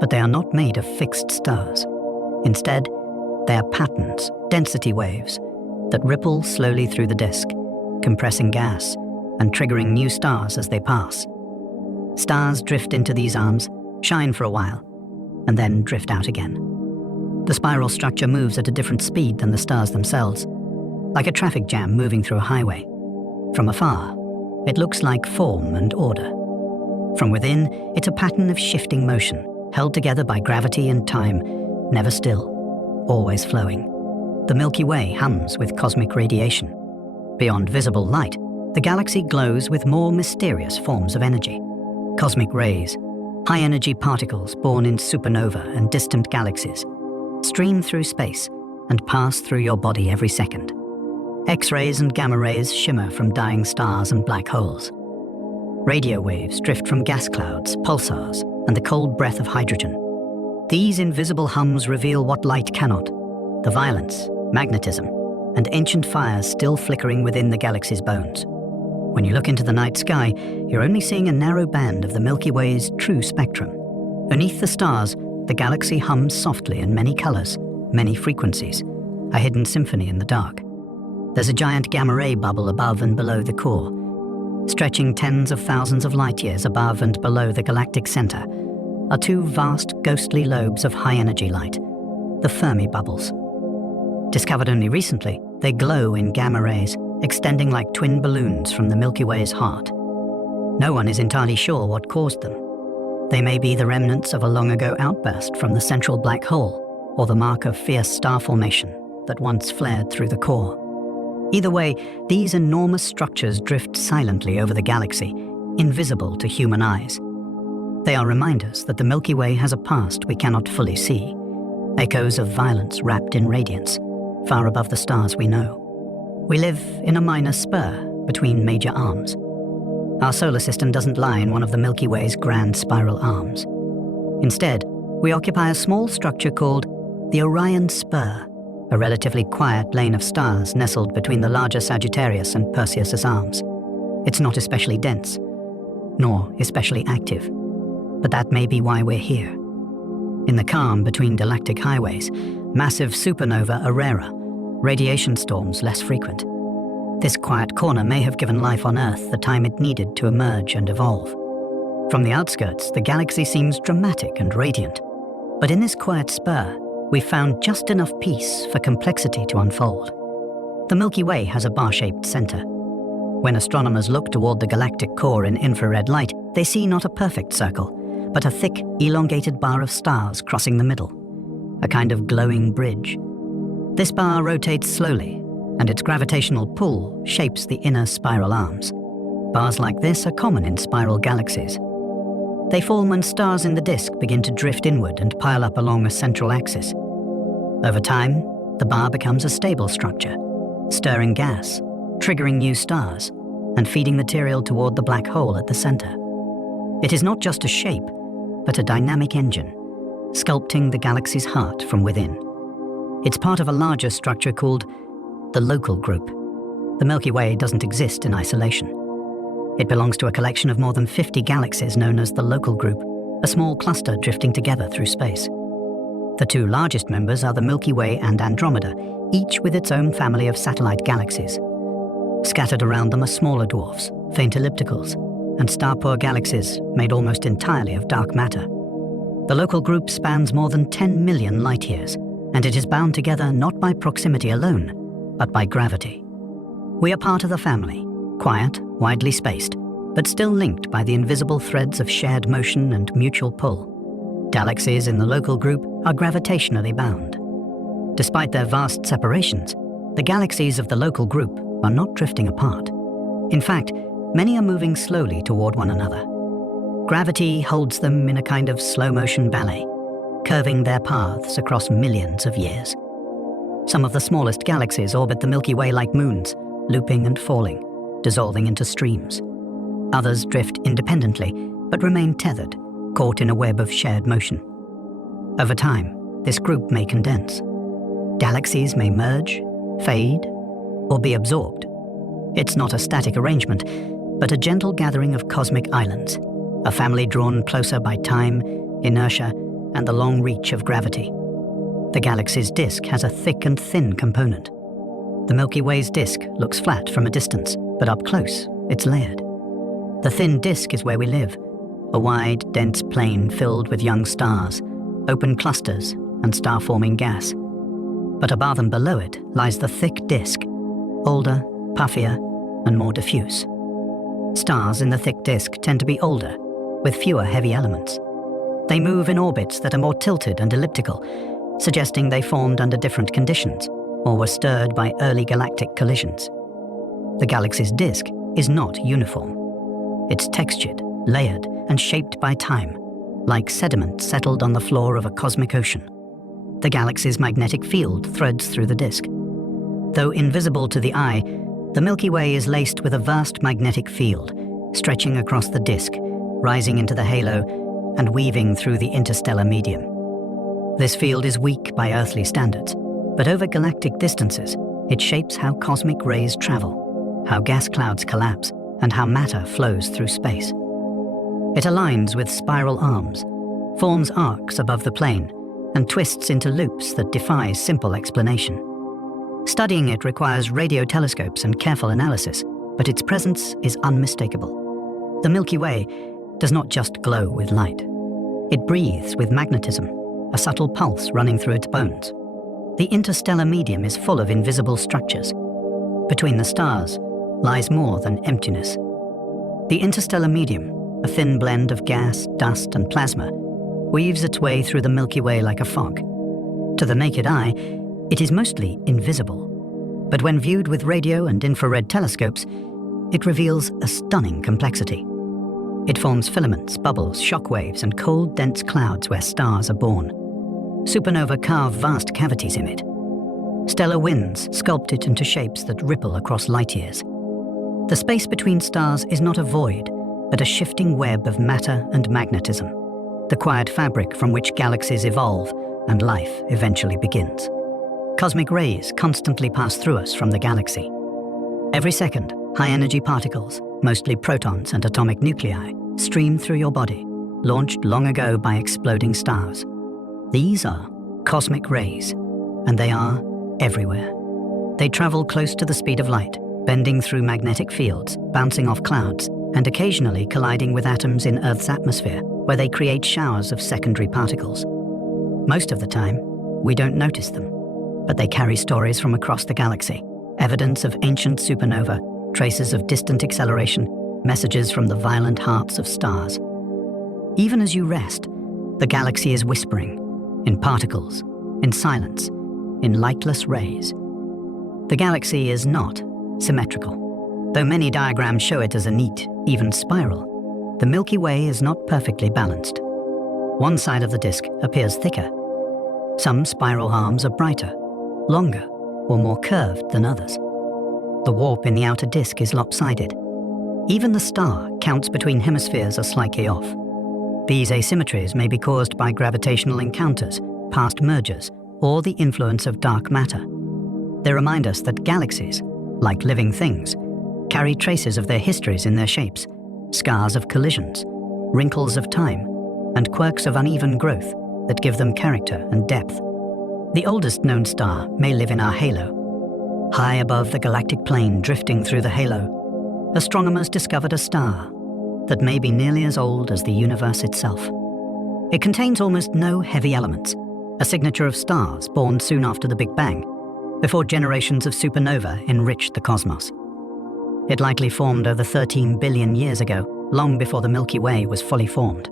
but they are not made of fixed stars. Instead, they are patterns, density waves, that ripple slowly through the disk, compressing gas and triggering new stars as they pass. Stars drift into these arms, shine for a while, and then drift out again. The spiral structure moves at a different speed than the stars themselves, like a traffic jam moving through a highway. From afar, it looks like form and order. From within, it's a pattern of shifting motion, held together by gravity and time, never still, always flowing. The Milky Way hums with cosmic radiation. Beyond visible light, the galaxy glows with more mysterious forms of energy. Cosmic rays, high-energy particles born in supernova and distant galaxies, stream through space and pass through your body every second. X-rays and gamma rays shimmer from dying stars and black holes. Radio waves drift from gas clouds, pulsars, and the cold breath of hydrogen. These invisible hums reveal what light cannot: the violence, magnetism, and ancient fires still flickering within the galaxy's bones. When you look into the night sky, you're only seeing a narrow band of the Milky Way's true spectrum. Beneath the stars, the galaxy hums softly in many colors, many frequencies, a hidden symphony in the dark. There's a giant gamma ray bubble above and below the core. Stretching tens of thousands of light years above and below the galactic center are two vast ghostly lobes of high-energy light, the Fermi bubbles. Discovered only recently, they glow in gamma rays, extending like twin balloons from the Milky Way's heart. No one is entirely sure what caused them. They may be the remnants of a long-ago outburst from the central black hole, or the mark of fierce star formation that once flared through the core. Either way, these enormous structures drift silently over the galaxy, invisible to human eyes. They are reminders that the Milky Way has a past we cannot fully see, echoes of violence wrapped in radiance, far above the stars we know. We live in a minor spur between major arms. Our solar system doesn't lie in one of the Milky Way's grand spiral arms. Instead, we occupy a small structure called the Orion Spur, a relatively quiet lane of stars nestled between the larger Sagittarius and Perseus's arms. It's not especially dense, nor especially active, but that may be why we're here. In the calm between galactic highways, massive supernova are rarer, radiation storms less frequent. This quiet corner may have given life on Earth the time it needed to emerge and evolve. From the outskirts, the galaxy seems dramatic and radiant. But in this quiet spur, we found just enough peace for complexity to unfold. The Milky Way has a bar-shaped center. When astronomers look toward the galactic core in infrared light, they see not a perfect circle, but a thick, elongated bar of stars crossing the middle, a kind of glowing bridge. This bar rotates slowly, and its gravitational pull shapes the inner spiral arms. Bars like this are common in spiral galaxies. They form when stars in the disk begin to drift inward and pile up along a central axis. Over time, the bar becomes a stable structure, stirring gas, triggering new stars, and feeding material toward the black hole at the center. It is not just a shape, but a dynamic engine, sculpting the galaxy's heart from within. It's part of a larger structure called the local group. The Milky Way doesn't exist in isolation. It belongs to a collection of more than 50 galaxies known as the local group, a small cluster drifting together through space. The two largest members are the Milky Way and Andromeda, each with its own family of satellite galaxies. Scattered around them are smaller dwarfs, faint ellipticals, and star-poor galaxies made almost entirely of dark matter. The local group spans more than 10 million light-years, and it is bound together not by proximity alone, but by gravity. We are part of the family, quiet, widely spaced, but still linked by the invisible threads of shared motion and mutual pull. Galaxies in the local group are gravitationally bound. Despite their vast separations, the galaxies of the local group are not drifting apart. In fact, many are moving slowly toward one another. Gravity holds them in a kind of slow-motion ballet, curving their paths across millions of years. Some of the smallest galaxies orbit the Milky Way like moons, looping and falling, dissolving into streams. Others drift independently, but remain tethered, caught in a web of shared motion. Over time, this group may condense. Galaxies may merge, fade, or be absorbed. It's not a static arrangement, but a gentle gathering of cosmic islands, a family drawn closer by time, inertia, and the long reach of gravity. The galaxy's disk has a thick and thin component. The Milky Way's disk looks flat from a distance, but up close, it's layered. The thin disk is where we live, a wide, dense plain filled with young stars, open clusters, and star-forming gas. But above and below it lies the thick disk, older, puffier, and more diffuse. Stars in the thick disk tend to be older, with fewer heavy elements. They move in orbits that are more tilted and elliptical, suggesting they formed under different conditions or were stirred by early galactic collisions. The galaxy's disk is not uniform. It's textured, layered, and shaped by time, like sediment settled on the floor of a cosmic ocean. The galaxy's magnetic field threads through the disk. Though invisible to the eye, the Milky Way is laced with a vast magnetic field, stretching across the disk, rising into the halo, and weaving through the interstellar medium. This field is weak by earthly standards, but over galactic distances, it shapes how cosmic rays travel, how gas clouds collapse, and how matter flows through space. It aligns with spiral arms, forms arcs above the plane, and twists into loops that defy simple explanation. Studying it requires radio telescopes and careful analysis, but its presence is unmistakable. The Milky Way does not just glow with light. It breathes with magnetism, a subtle pulse running through its bones. The interstellar medium is full of invisible structures. Between the stars lies more than emptiness. The interstellar medium, a thin blend of gas, dust, and plasma, weaves its way through the Milky Way like a fog. To the naked eye, it is mostly invisible. But when viewed with radio and infrared telescopes, it reveals a stunning complexity. It forms filaments, bubbles, shock waves, and cold, dense clouds where stars are born. Supernova carve vast cavities in it. Stellar winds sculpt it into shapes that ripple across light years. The space between stars is not a void, but a shifting web of matter and magnetism, the quiet fabric from which galaxies evolve and life eventually begins. Cosmic rays constantly pass through us from the galaxy. Every second, high-energy particles, mostly protons and atomic nuclei, stream through your body, launched long ago by exploding stars. These are cosmic rays, and they are everywhere. They travel close to the speed of light, bending through magnetic fields, bouncing off clouds, and occasionally colliding with atoms in Earth's atmosphere, where they create showers of secondary particles. Most of the time, we don't notice them, but they carry stories from across the galaxy, evidence of ancient supernova, traces of distant acceleration, messages from the violent hearts of stars. Even as you rest, the galaxy is whispering, in particles, in silence, in lightless rays. The galaxy is not symmetrical. Though many diagrams show it as a neat, even spiral, the Milky Way is not perfectly balanced. One side of the disk appears thicker. Some spiral arms are brighter, longer, or more curved than others. The warp in the outer disk is lopsided. Even the star counts between hemispheres are slightly off. These asymmetries may be caused by gravitational encounters, past mergers, or the influence of dark matter. They remind us that galaxies, like living things, carry traces of their histories in their shapes, scars of collisions, wrinkles of time, and quirks of uneven growth that give them character and depth. The oldest known star may live in our halo. High above the galactic plane drifting through the halo, astronomers discovered a star that may be nearly as old as the universe itself. It contains almost no heavy elements, a signature of stars born soon after the Big Bang, before generations of supernova enriched the cosmos. It likely formed over 13 billion years ago, long before the Milky Way was fully formed.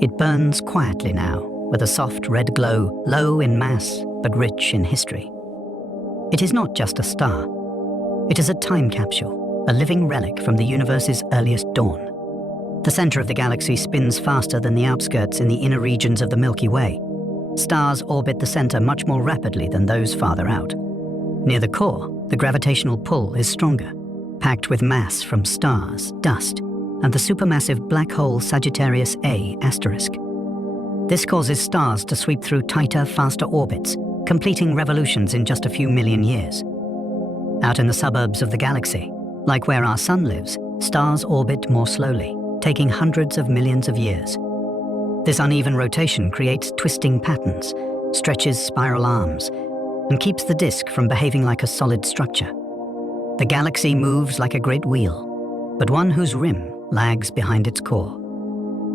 It burns quietly now, with a soft red glow, low in mass, but rich in history. It is not just a star. It is a time capsule, a living relic from the universe's earliest dawn. The center of the galaxy spins faster than the outskirts in the inner regions of the Milky Way. Stars orbit the center much more rapidly than those farther out. Near the core, the gravitational pull is stronger, packed with mass from stars, dust, and the supermassive black hole Sagittarius A*. This causes stars to sweep through tighter, faster orbits, completing revolutions in just a few million years. Out in the suburbs of the galaxy, like where our sun lives, stars orbit more slowly, taking hundreds of millions of years. This uneven rotation creates twisting patterns, stretches spiral arms, and keeps the disk from behaving like a solid structure. The galaxy moves like a great wheel, but one whose rim lags behind its core.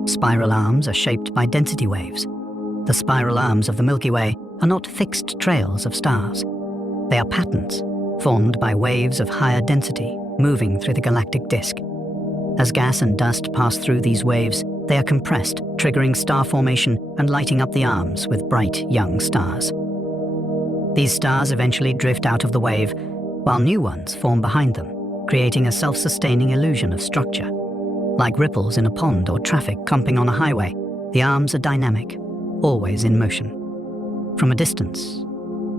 Spiral arms are shaped by density waves. The spiral arms of the Milky Way are not fixed trails of stars. They are patterns formed by waves of higher density moving through the galactic disk. As gas and dust pass through these waves, they are compressed, triggering star formation and lighting up the arms with bright young stars. These stars eventually drift out of the wave, while new ones form behind them, creating a self-sustaining illusion of structure. Like ripples in a pond or traffic clumping on a highway, the arms are dynamic, always in motion. From a distance,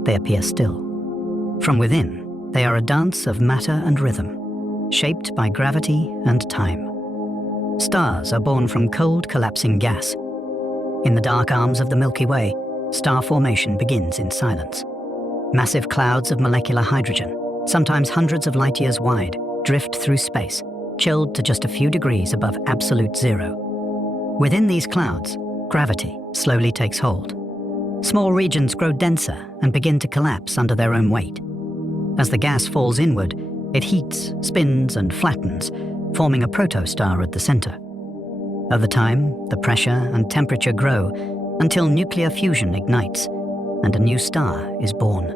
they appear still. From within, they are a dance of matter and rhythm, shaped by gravity and time. Stars are born from cold, collapsing gas. In the dark arms of the Milky Way, star formation begins in silence. Massive clouds of molecular hydrogen, sometimes hundreds of light years wide, drift through space, chilled to just a few degrees above absolute zero. Within these clouds, gravity slowly takes hold. Small regions grow denser and begin to collapse under their own weight. As the gas falls inward, it heats, spins, and flattens, forming a protostar at the center. Over time, the pressure and temperature grow until nuclear fusion ignites, and a new star is born.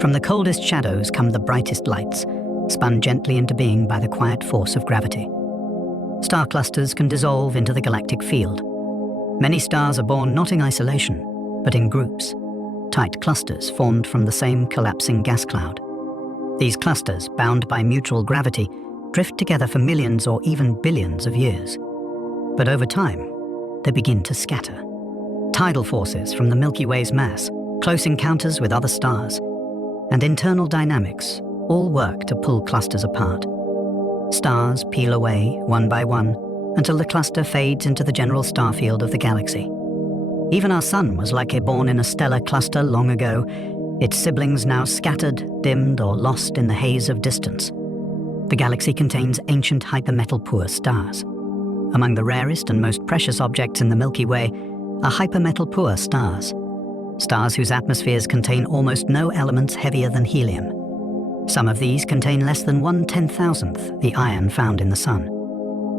From the coldest shadows come the brightest lights, spun gently into being by the quiet force of gravity. Star clusters can dissolve into the galactic field. Many stars are born not in isolation, but in groups, tight clusters formed from the same collapsing gas cloud. These clusters, bound by mutual gravity, drift together for millions or even billions of years. But over time, they begin to scatter. Tidal forces from the Milky Way's mass, close encounters with other stars, and internal dynamics all work to pull clusters apart. Stars peel away one by one until the cluster fades into the general star field of the galaxy. Even our sun was likely born in a stellar cluster long ago, its siblings now scattered, dimmed, or lost in the haze of distance. The galaxy contains ancient hypermetal-poor stars. Among the rarest and most precious objects in the Milky Way are hypermetal-poor stars, stars whose atmospheres contain almost no elements heavier than helium. Some of these contain less than 1/10,000th the iron found in the Sun.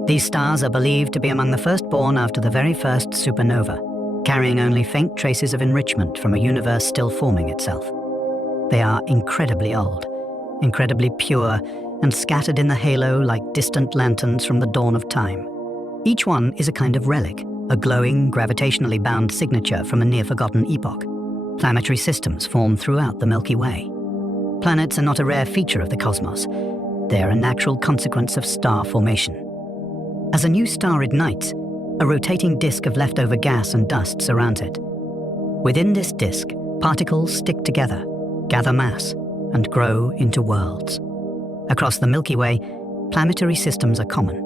These stars are believed to be among the first born after the very first supernova, carrying only faint traces of enrichment from a universe still forming itself. They are incredibly old, incredibly pure, and scattered in the halo like distant lanterns from the dawn of time. Each one is a kind of relic, a glowing, gravitationally bound signature from a near-forgotten epoch. Planetary systems form throughout the Milky Way. Planets are not a rare feature of the cosmos. They are a natural consequence of star formation. As a new star ignites, a rotating disk of leftover gas and dust surrounds it. Within this disk, particles stick together, gather mass, and grow into worlds. Across the Milky Way, planetary systems are common.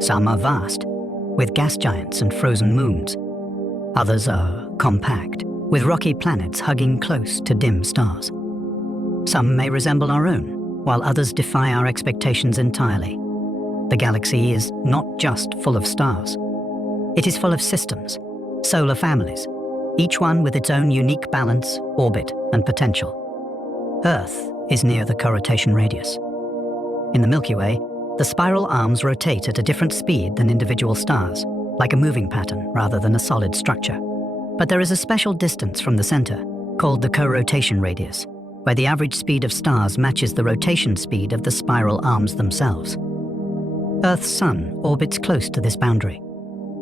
Some are vast, with gas giants and frozen moons. Others are compact, with rocky planets hugging close to dim stars. Some may resemble our own, while others defy our expectations entirely. The galaxy is not just full of stars. It is full of systems, solar families, each one with its own unique balance, orbit, and potential. Earth is near the co-rotation radius. In the Milky Way, the spiral arms rotate at a different speed than individual stars, like a moving pattern rather than a solid structure. But there is a special distance from the center, called the co-rotation radius, where the average speed of stars matches the rotation speed of the spiral arms themselves. Earth's sun orbits close to this boundary.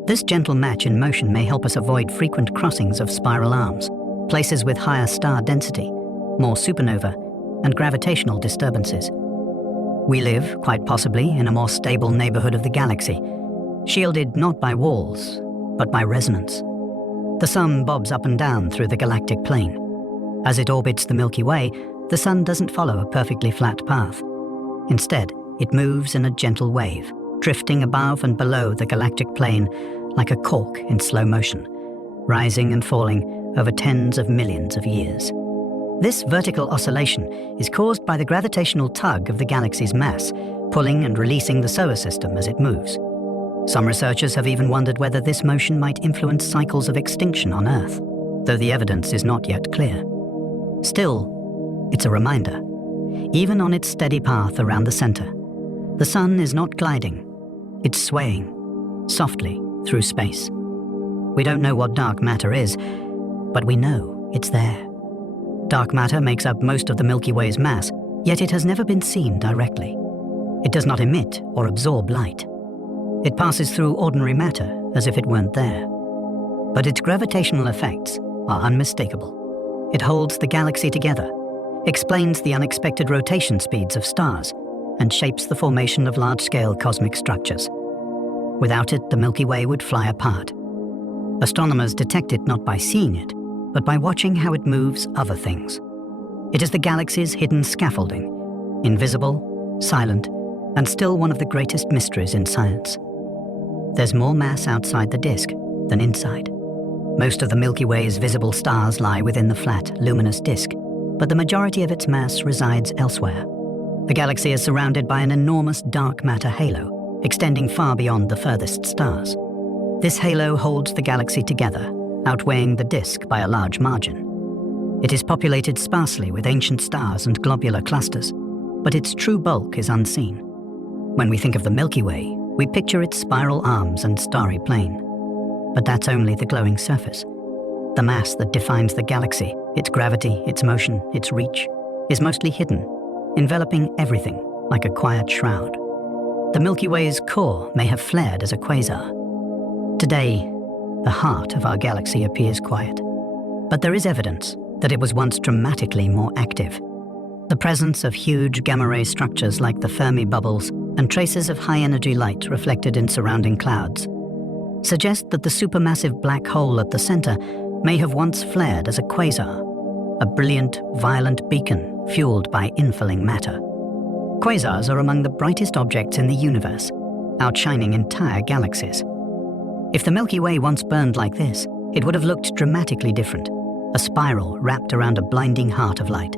This gentle match in motion may help us avoid frequent crossings of spiral arms, places with higher star density, more supernova, and gravitational disturbances. We live, quite possibly, in a more stable neighborhood of the galaxy, shielded not by walls, but by resonance. The sun bobs up and down through the galactic plane. As it orbits the Milky Way, the sun doesn't follow a perfectly flat path. Instead, it moves in a gentle wave, drifting above and below the galactic plane like a cork in slow motion, rising and falling over tens of millions of years. This vertical oscillation is caused by the gravitational tug of the galaxy's mass, pulling and releasing the solar system as it moves. Some researchers have even wondered whether this motion might influence cycles of extinction on Earth, though the evidence is not yet clear. Still, it's a reminder. Even on its steady path around the center, the sun is not gliding. It's swaying, softly, through space. We don't know what dark matter is, but we know it's there. Dark matter makes up most of the Milky Way's mass, yet it has never been seen directly. It does not emit or absorb light. It passes through ordinary matter as if it weren't there. But its gravitational effects are unmistakable. It holds the galaxy together, explains the unexpected rotation speeds of stars, and shapes the formation of large-scale cosmic structures. Without it, the Milky Way would fly apart. Astronomers detect it not by seeing it, but by watching how it moves other things. It is the galaxy's hidden scaffolding, invisible, silent, and still one of the greatest mysteries in science. There's more mass outside the disk than inside. Most of the Milky Way's visible stars lie within the flat, luminous disk, but the majority of its mass resides elsewhere. The galaxy is surrounded by an enormous dark matter halo, extending far beyond the furthest stars. This halo holds the galaxy together, outweighing the disk by a large margin. It is populated sparsely with ancient stars and globular clusters, but its true bulk is unseen. When we think of the Milky Way, we picture its spiral arms and starry plane. But that's only the glowing surface. The mass that defines the galaxy, its gravity, its motion, its reach, is mostly hidden, enveloping everything like a quiet shroud. The Milky Way's core may have flared as a quasar. Today, the heart of our galaxy appears quiet. But there is evidence that it was once dramatically more active. The presence of huge gamma-ray structures like the Fermi bubbles and traces of high-energy light reflected in surrounding clouds suggest that the supermassive black hole at the center may have once flared as a quasar, a brilliant, violent beacon fueled by infilling matter. Quasars are among the brightest objects in the universe, outshining entire galaxies. If the Milky Way once burned like this, it would have looked dramatically different, a spiral wrapped around a blinding heart of light.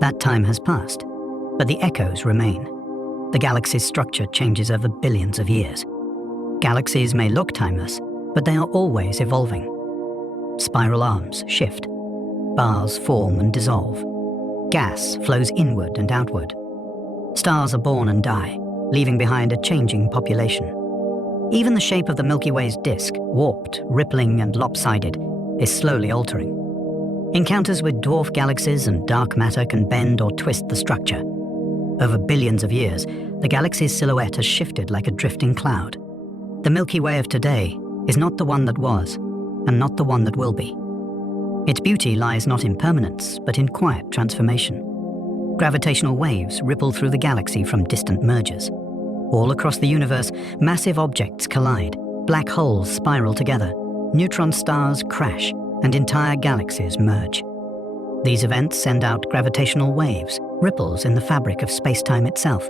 That time has passed, but the echoes remain. The galaxy's structure changes over billions of years. Galaxies may look timeless, but they are always evolving. Spiral arms shift. Bars form and dissolve. Gas flows inward and outward. Stars are born and die, leaving behind a changing population. Even the shape of the Milky Way's disk, warped, rippling, and lopsided, is slowly altering. Encounters with dwarf galaxies and dark matter can bend or twist the structure. Over billions of years, the galaxy's silhouette has shifted like a drifting cloud. The Milky Way of today is not the one that was, and not the one that will be. Its beauty lies not in permanence, but in quiet transformation. Gravitational waves ripple through the galaxy from distant mergers. All across the universe, massive objects collide, black holes spiral together, neutron stars crash, and entire galaxies merge. These events send out gravitational waves, ripples in the fabric of space-time itself.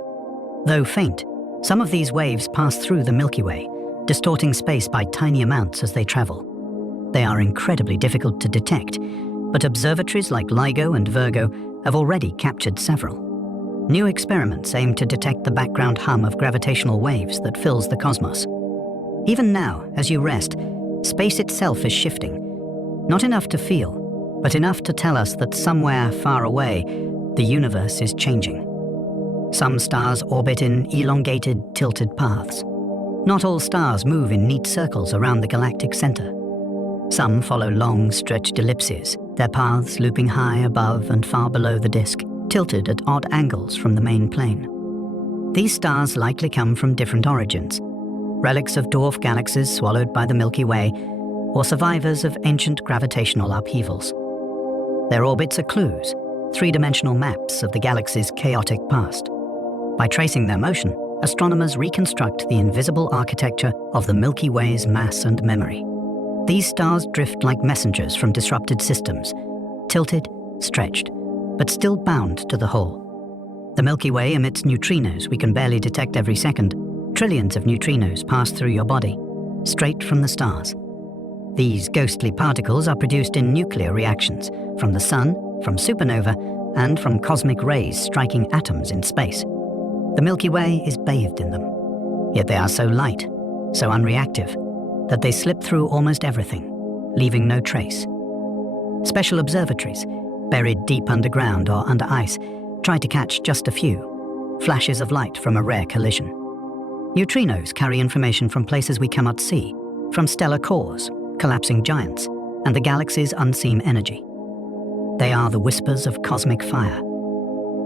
Though faint, some of these waves pass through the Milky Way, distorting space by tiny amounts as they travel. They are incredibly difficult to detect, but observatories like LIGO and Virgo have already captured several. New experiments aim to detect the background hum of gravitational waves that fills the cosmos. Even now, as you rest, space itself is shifting. Not enough to feel, but enough to tell us that somewhere far away, the universe is changing. Some stars orbit in elongated, tilted paths. Not all stars move in neat circles around the galactic center. Some follow long, stretched ellipses, their paths looping high above and far below the disk, tilted at odd angles from the main plane. These stars likely come from different origins, relics of dwarf galaxies swallowed by the Milky Way, or survivors of ancient gravitational upheavals. Their orbits are clues, three-dimensional maps of the galaxy's chaotic past. By tracing their motion, astronomers reconstruct the invisible architecture of the Milky Way's mass and memory. These stars drift like messengers from disrupted systems, tilted, stretched, but still bound to the whole. The Milky Way emits neutrinos we can barely detect every second. Trillions of neutrinos pass through your body, straight from the stars. These ghostly particles are produced in nuclear reactions, from the sun, from supernova, and from cosmic rays striking atoms in space. The Milky Way is bathed in them. Yet they are so light, so unreactive, that they slip through almost everything, leaving no trace. Special observatories, buried deep underground or under ice, try to catch just a few, flashes of light from a rare collision. Neutrinos carry information from places we cannot see, from stellar cores, collapsing giants, and the galaxy's unseen energy. They are the whispers of cosmic fire.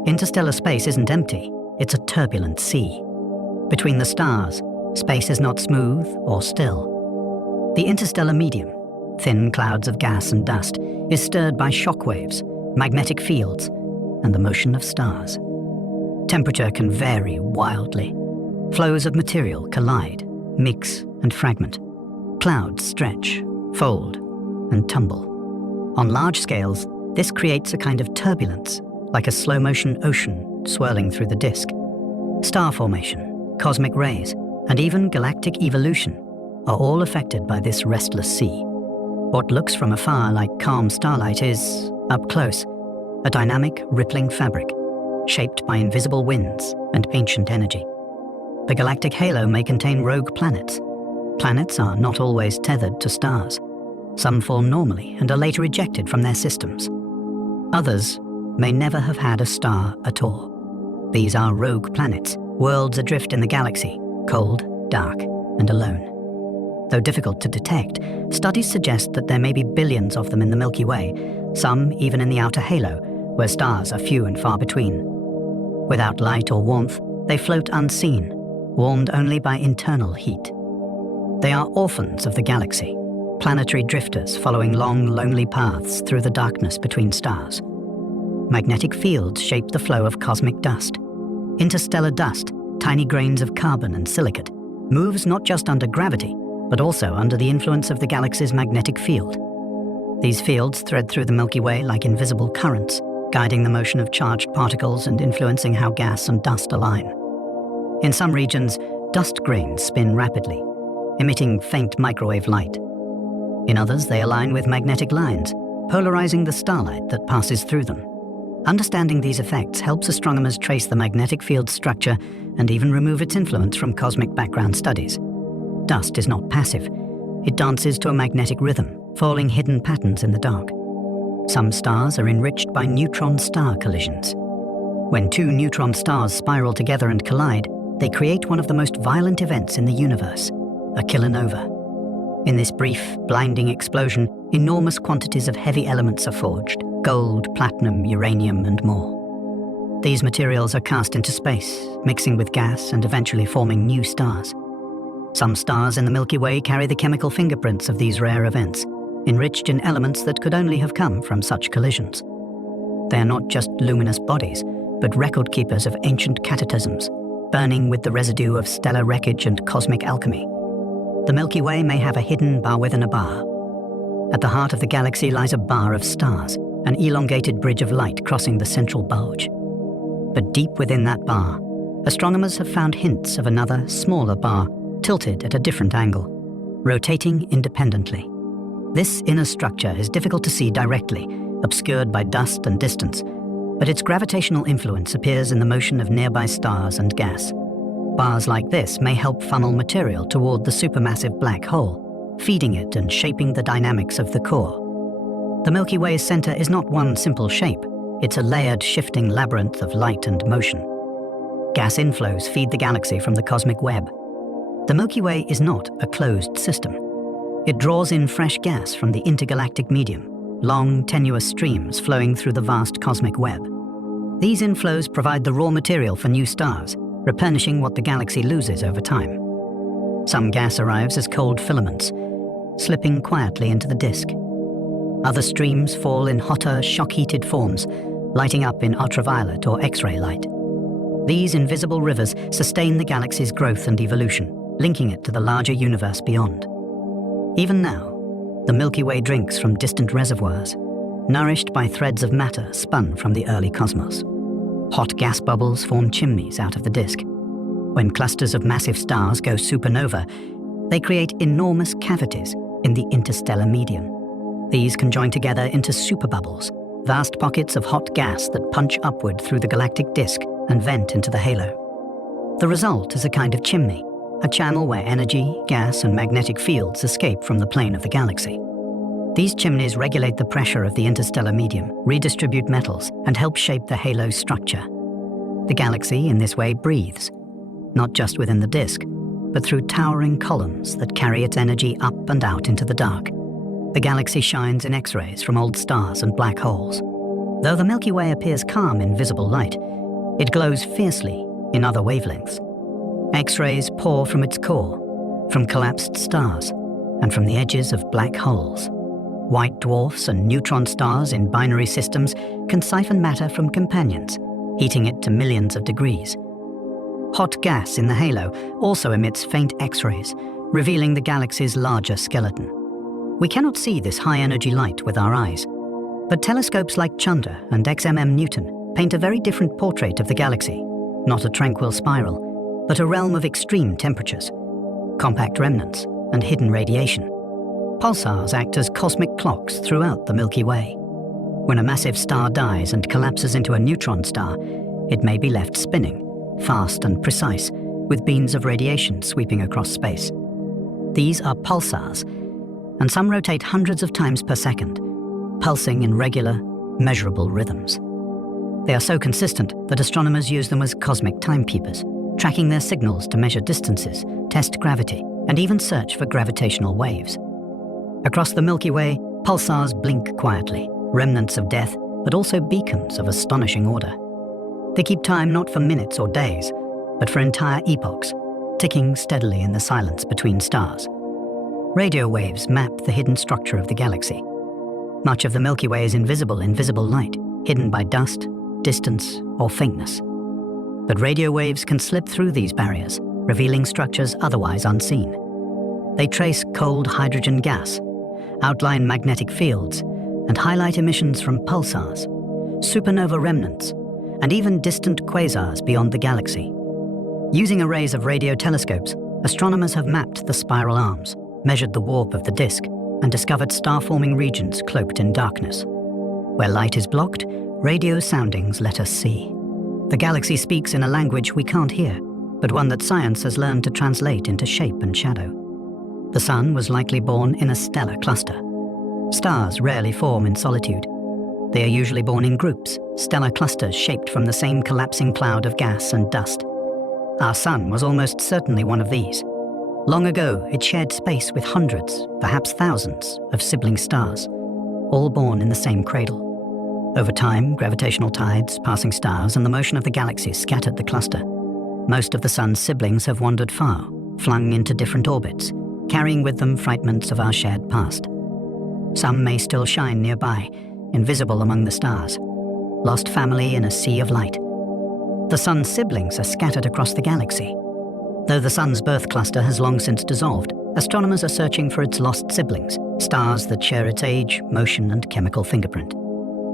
Interstellar space isn't empty, it's a turbulent sea. Between the stars, space is not smooth or still. The interstellar medium, thin clouds of gas and dust, is stirred by shock waves, magnetic fields, and the motion of stars. Temperature can vary wildly. Flows of material collide, mix, and fragment. Clouds stretch, fold, and tumble. On large scales, this creates a kind of turbulence, like a slow-motion ocean swirling through the disk. Star formation, cosmic rays, and even galactic evolution are all affected by this restless sea. What looks from afar like calm starlight is, up close, a dynamic, rippling fabric, shaped by invisible winds and ancient energy. The galactic halo may contain rogue planets. Planets are not always tethered to stars. Some form normally and are later ejected from their systems. Others may never have had a star at all. These are rogue planets, worlds adrift in the galaxy, cold, dark, and alone. Though difficult to detect, studies suggest that there may be billions of them in the Milky Way, some even in the outer halo, where stars are few and far between. Without light or warmth, they float unseen, warmed only by internal heat. They are orphans of the galaxy, planetary drifters following long, lonely paths through the darkness between stars. Magnetic fields shape the flow of cosmic dust. Interstellar dust, tiny grains of carbon and silicate, moves not just under gravity, but also under the influence of the galaxy's magnetic field. These fields thread through the Milky Way like invisible currents, guiding the motion of charged particles and influencing how gas and dust align. In some regions, dust grains spin rapidly, emitting faint microwave light. In others, they align with magnetic lines, polarizing the starlight that passes through them. Understanding these effects helps astronomers trace the magnetic field structure and even remove its influence from cosmic background studies. Dust is not passive. It dances to a magnetic rhythm, following hidden patterns in the dark. Some stars are enriched by neutron-star collisions. When two neutron stars spiral together and collide, they create one of the most violent events in the universe, a kilonova. In this brief, blinding explosion, enormous quantities of heavy elements are forged: gold, platinum, uranium, and more. These materials are cast into space, mixing with gas and eventually forming new stars. Some stars in the Milky Way carry the chemical fingerprints of these rare events, enriched in elements that could only have come from such collisions. They are not just luminous bodies, but record keepers of ancient cataclysms, burning with the residue of stellar wreckage and cosmic alchemy. The Milky Way may have a hidden bar within a bar. At the heart of the galaxy lies a bar of stars, an elongated bridge of light crossing the central bulge. But deep within that bar, astronomers have found hints of another, smaller bar, tilted at a different angle, rotating independently. This inner structure is difficult to see directly, obscured by dust and distance, but its gravitational influence appears in the motion of nearby stars and gas. Bars like this may help funnel material toward the supermassive black hole, feeding it and shaping the dynamics of the core. The Milky Way's center is not one simple shape. It's a layered, shifting labyrinth of light and motion. Gas inflows feed the galaxy from the cosmic web. The Milky Way is not a closed system. It draws in fresh gas from the intergalactic medium, long, tenuous streams flowing through the vast cosmic web. These inflows provide the raw material for new stars, replenishing what the galaxy loses over time. Some gas arrives as cold filaments, slipping quietly into the disk. Other streams fall in hotter, shock-heated forms, lighting up in ultraviolet or X-ray light. These invisible rivers sustain the galaxy's growth and evolution, linking it to the larger universe beyond. Even now, the Milky Way drinks from distant reservoirs, nourished by threads of matter spun from the early cosmos. Hot gas bubbles form chimneys out of the disk. When clusters of massive stars go supernova, they create enormous cavities in the interstellar medium. These can join together into superbubbles, vast pockets of hot gas that punch upward through the galactic disk and vent into the halo. The result is a kind of chimney, a channel where energy, gas, and magnetic fields escape from the plane of the galaxy. These chimneys regulate the pressure of the interstellar medium, redistribute metals, and help shape the halo's structure. The galaxy, in this way, breathes, not just within the disk, but through towering columns that carry its energy up and out into the dark. The galaxy shines in X-rays from old stars and black holes. Though the Milky Way appears calm in visible light, it glows fiercely in other wavelengths. X-rays pour from its core, from collapsed stars, and from the edges of black holes. White dwarfs and neutron stars in binary systems can siphon matter from companions, heating it to millions of degrees. Hot gas in the halo also emits faint X-rays, revealing the galaxy's larger skeleton. We cannot see this high-energy light with our eyes, but telescopes like Chandra and XMM Newton paint a very different portrait of the galaxy, not a tranquil spiral, but a realm of extreme temperatures, compact remnants, and hidden radiation. Pulsars act as cosmic clocks throughout the Milky Way. When a massive star dies and collapses into a neutron star, it may be left spinning, fast and precise, with beams of radiation sweeping across space. These are pulsars, and some rotate hundreds of times per second, pulsing in regular, measurable rhythms. They are so consistent that astronomers use them as cosmic timekeepers, tracking their signals to measure distances, test gravity, and even search for gravitational waves. Across the Milky Way, pulsars blink quietly, remnants of death, but also beacons of astonishing order. They keep time not for minutes or days, but for entire epochs, ticking steadily in the silence between stars. Radio waves map the hidden structure of the galaxy. Much of the Milky Way is invisible in visible light, hidden by dust, distance, or faintness. But radio waves can slip through these barriers, revealing structures otherwise unseen. They trace cold hydrogen gas, outline magnetic fields, and highlight emissions from pulsars, supernova remnants, and even distant quasars beyond the galaxy. Using arrays of radio telescopes, astronomers have mapped the spiral arms, measured the warp of the disk, and discovered star-forming regions cloaked in darkness. Where light is blocked, radio soundings let us see. The galaxy speaks in a language we can't hear, but one that science has learned to translate into shape and shadow. The Sun was likely born in a stellar cluster. Stars rarely form in solitude. They are usually born in groups, stellar clusters shaped from the same collapsing cloud of gas and dust. Our Sun was almost certainly one of these. Long ago, it shared space with hundreds, perhaps thousands, of sibling stars, all born in the same cradle. Over time, gravitational tides, passing stars, and the motion of the galaxies scattered the cluster. Most of the Sun's siblings have wandered far, flung into different orbits, carrying with them fragments of our shared past. Some may still shine nearby, invisible among the stars, lost family in a sea of light. The Sun's siblings are scattered across the galaxy. Though the Sun's birth cluster has long since dissolved, astronomers are searching for its lost siblings, stars that share its age, motion, and chemical fingerprint.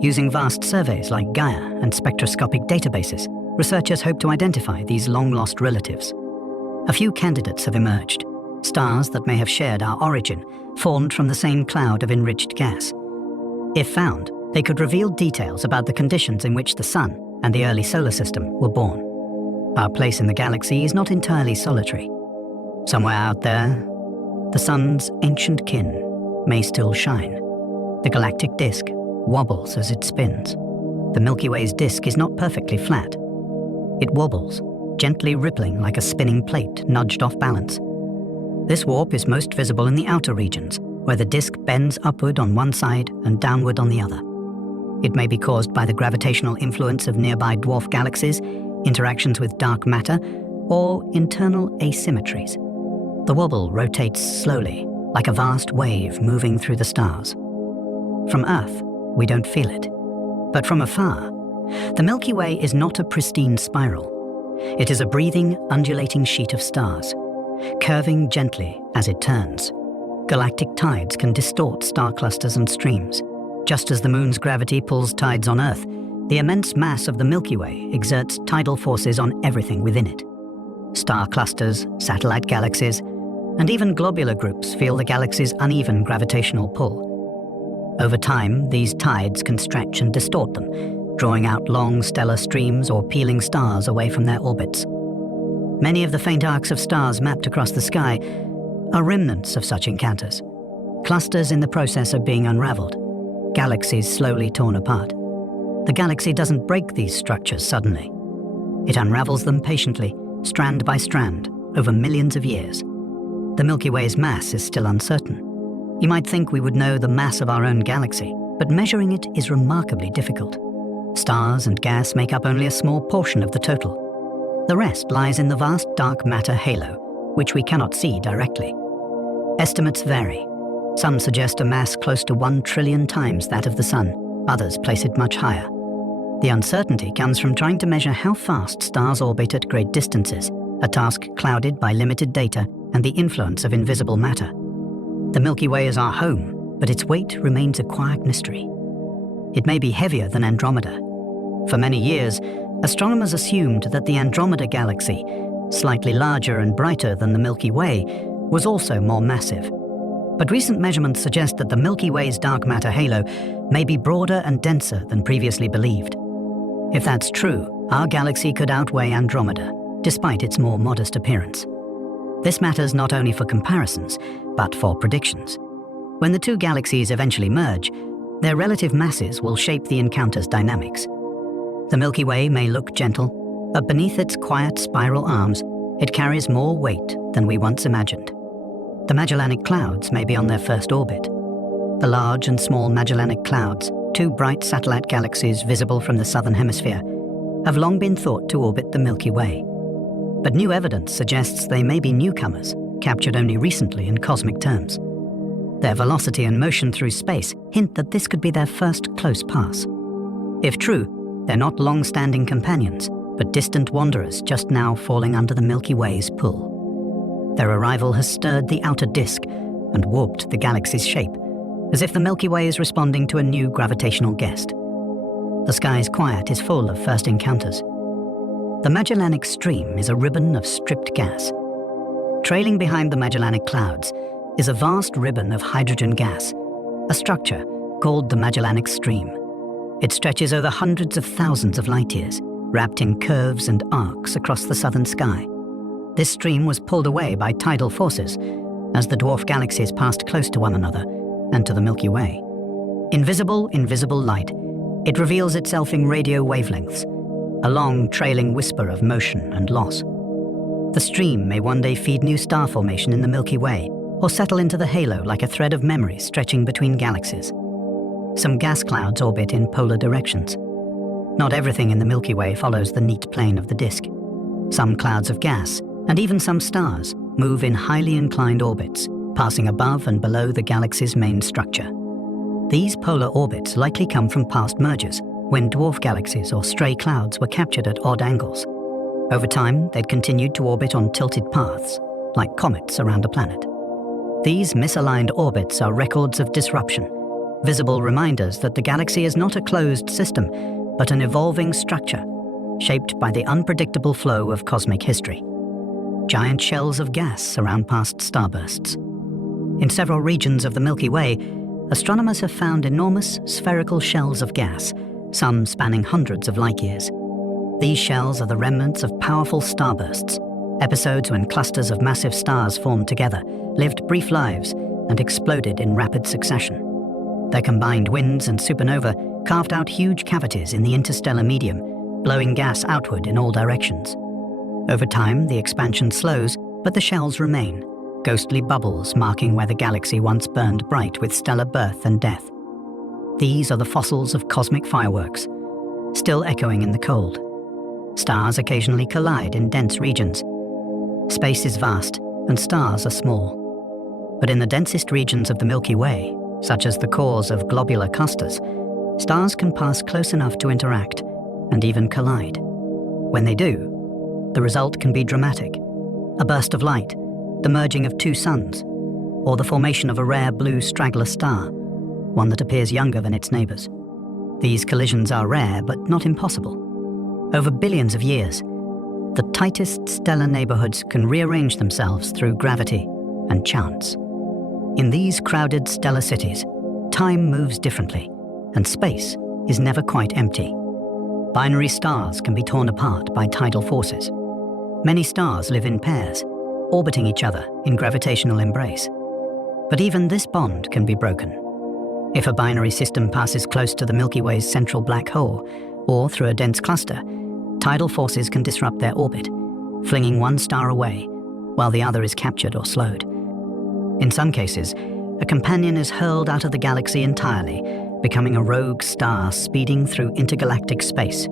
Using vast surveys like Gaia and spectroscopic databases, researchers hope to identify these long-lost relatives. A few candidates have emerged, stars that may have shared our origin, formed from the same cloud of enriched gas. If found, they could reveal details about the conditions in which the Sun and the early solar system were born. Our place in the galaxy is not entirely solitary. Somewhere out there, the Sun's ancient kin may still shine. The galactic disk wobbles as it spins. The Milky Way's disk is not perfectly flat. It wobbles, gently rippling like a spinning plate nudged off balance. This warp is most visible in the outer regions, where the disk bends upward on one side and downward on the other. It may be caused by the gravitational influence of nearby dwarf galaxies, interactions with dark matter, or internal asymmetries. The wobble rotates slowly, like a vast wave moving through the stars. From Earth, we don't feel it. But from afar, the Milky Way is not a pristine spiral. It is a breathing, undulating sheet of stars, curving gently as it turns. Galactic tides can distort star clusters and streams. Just as the moon's gravity pulls tides on Earth, the immense mass of the Milky Way exerts tidal forces on everything within it. Star clusters, satellite galaxies, and even globular groups feel the galaxy's uneven gravitational pull. Over time, these tides can stretch and distort them, drawing out long stellar streams or peeling stars away from their orbits. Many of the faint arcs of stars mapped across the sky are remnants of such encounters, clusters in the process of being unraveled, galaxies slowly torn apart. The galaxy doesn't break these structures suddenly. It unravels them patiently, strand by strand, over millions of years. The Milky Way's mass is still uncertain. You might think we would know the mass of our own galaxy, but measuring it is remarkably difficult. Stars and gas make up only a small portion of the total. The rest lies in the vast dark matter halo, which we cannot see directly. Estimates vary. Some suggest a mass close to 1 trillion times that of the Sun. Others place it much higher. The uncertainty comes from trying to measure how fast stars orbit at great distances, a task clouded by limited data and the influence of invisible matter. The Milky Way is our home, but its weight remains a quiet mystery. It may be heavier than Andromeda. For many years, astronomers assumed that the Andromeda galaxy, slightly larger and brighter than the Milky Way, was also more massive. But recent measurements suggest that the Milky Way's dark matter halo may be broader and denser than previously believed. If that's true, our galaxy could outweigh Andromeda, despite its more modest appearance. This matters not only for comparisons, but for predictions. When the two galaxies eventually merge, their relative masses will shape the encounter's dynamics. The Milky Way may look gentle, but beneath its quiet spiral arms, it carries more weight than we once imagined. The Magellanic Clouds may be on their first orbit. The Large and Small Magellanic Clouds, two bright satellite galaxies visible from the southern hemisphere, have long been thought to orbit the Milky Way. But new evidence suggests they may be newcomers, captured only recently in cosmic terms. Their velocity and motion through space hint that this could be their first close pass. If true, they're not long-standing companions, but distant wanderers just now falling under the Milky Way's pull. Their arrival has stirred the outer disk and warped the galaxy's shape, as if the Milky Way is responding to a new gravitational guest. The sky's quiet is full of first encounters. The Magellanic Stream is a ribbon of stripped gas. Trailing behind the Magellanic Clouds is a vast ribbon of hydrogen gas, a structure called the Magellanic Stream. It stretches over hundreds of thousands of light years, wrapped in curves and arcs across the southern sky. This stream was pulled away by tidal forces as the dwarf galaxies passed close to one another and to the Milky Way. Invisible light, It reveals itself in radio wavelengths, a long trailing whisper of motion and loss. The stream may one day feed new star formation in the Milky Way, or settle into the halo like a thread of memory stretching between galaxies. Some gas clouds orbit in polar directions. Not everything in the Milky Way follows the neat plane of the disk. Some clouds of gas, and even some stars, move in highly inclined orbits, passing above and below the galaxy's main structure. These polar orbits likely come from past mergers, when dwarf galaxies or stray clouds were captured at odd angles. Over time, they'd continued to orbit on tilted paths, like comets around a planet. These misaligned orbits are records of disruption, visible reminders that the galaxy is not a closed system, but an evolving structure, shaped by the unpredictable flow of cosmic history. Giant shells of gas surround past starbursts. In several regions of the Milky Way, astronomers have found enormous spherical shells of gas, some spanning hundreds of light years. These shells are the remnants of powerful starbursts, episodes when clusters of massive stars formed together, lived brief lives, and exploded in rapid succession. Their combined winds and supernova carved out huge cavities in the interstellar medium, blowing gas outward in all directions. Over time, the expansion slows, but the shells remain, ghostly bubbles marking where the galaxy once burned bright with stellar birth and death. These are the fossils of cosmic fireworks, still echoing in the cold. Stars occasionally collide in dense regions. Space is vast, and stars are small. But in the densest regions of the Milky Way, such as the cores of globular clusters, stars can pass close enough to interact, and even collide. When they do, the result can be dramatic. A burst of light, the merging of two suns, or the formation of a rare blue straggler star, one that appears younger than its neighbors. These collisions are rare, but not impossible. Over billions of years, the tightest stellar neighborhoods can rearrange themselves through gravity and chance. In these crowded stellar cities, time moves differently, and space is never quite empty. Binary stars can be torn apart by tidal forces. Many stars live in pairs, orbiting each other in gravitational embrace. But even this bond can be broken. If a binary system passes close to the Milky Way's central black hole, or through a dense cluster, tidal forces can disrupt their orbit, flinging one star away, while the other is captured or slowed. In some cases, a companion is hurled out of the galaxy entirely, becoming a rogue star speeding through intergalactic space.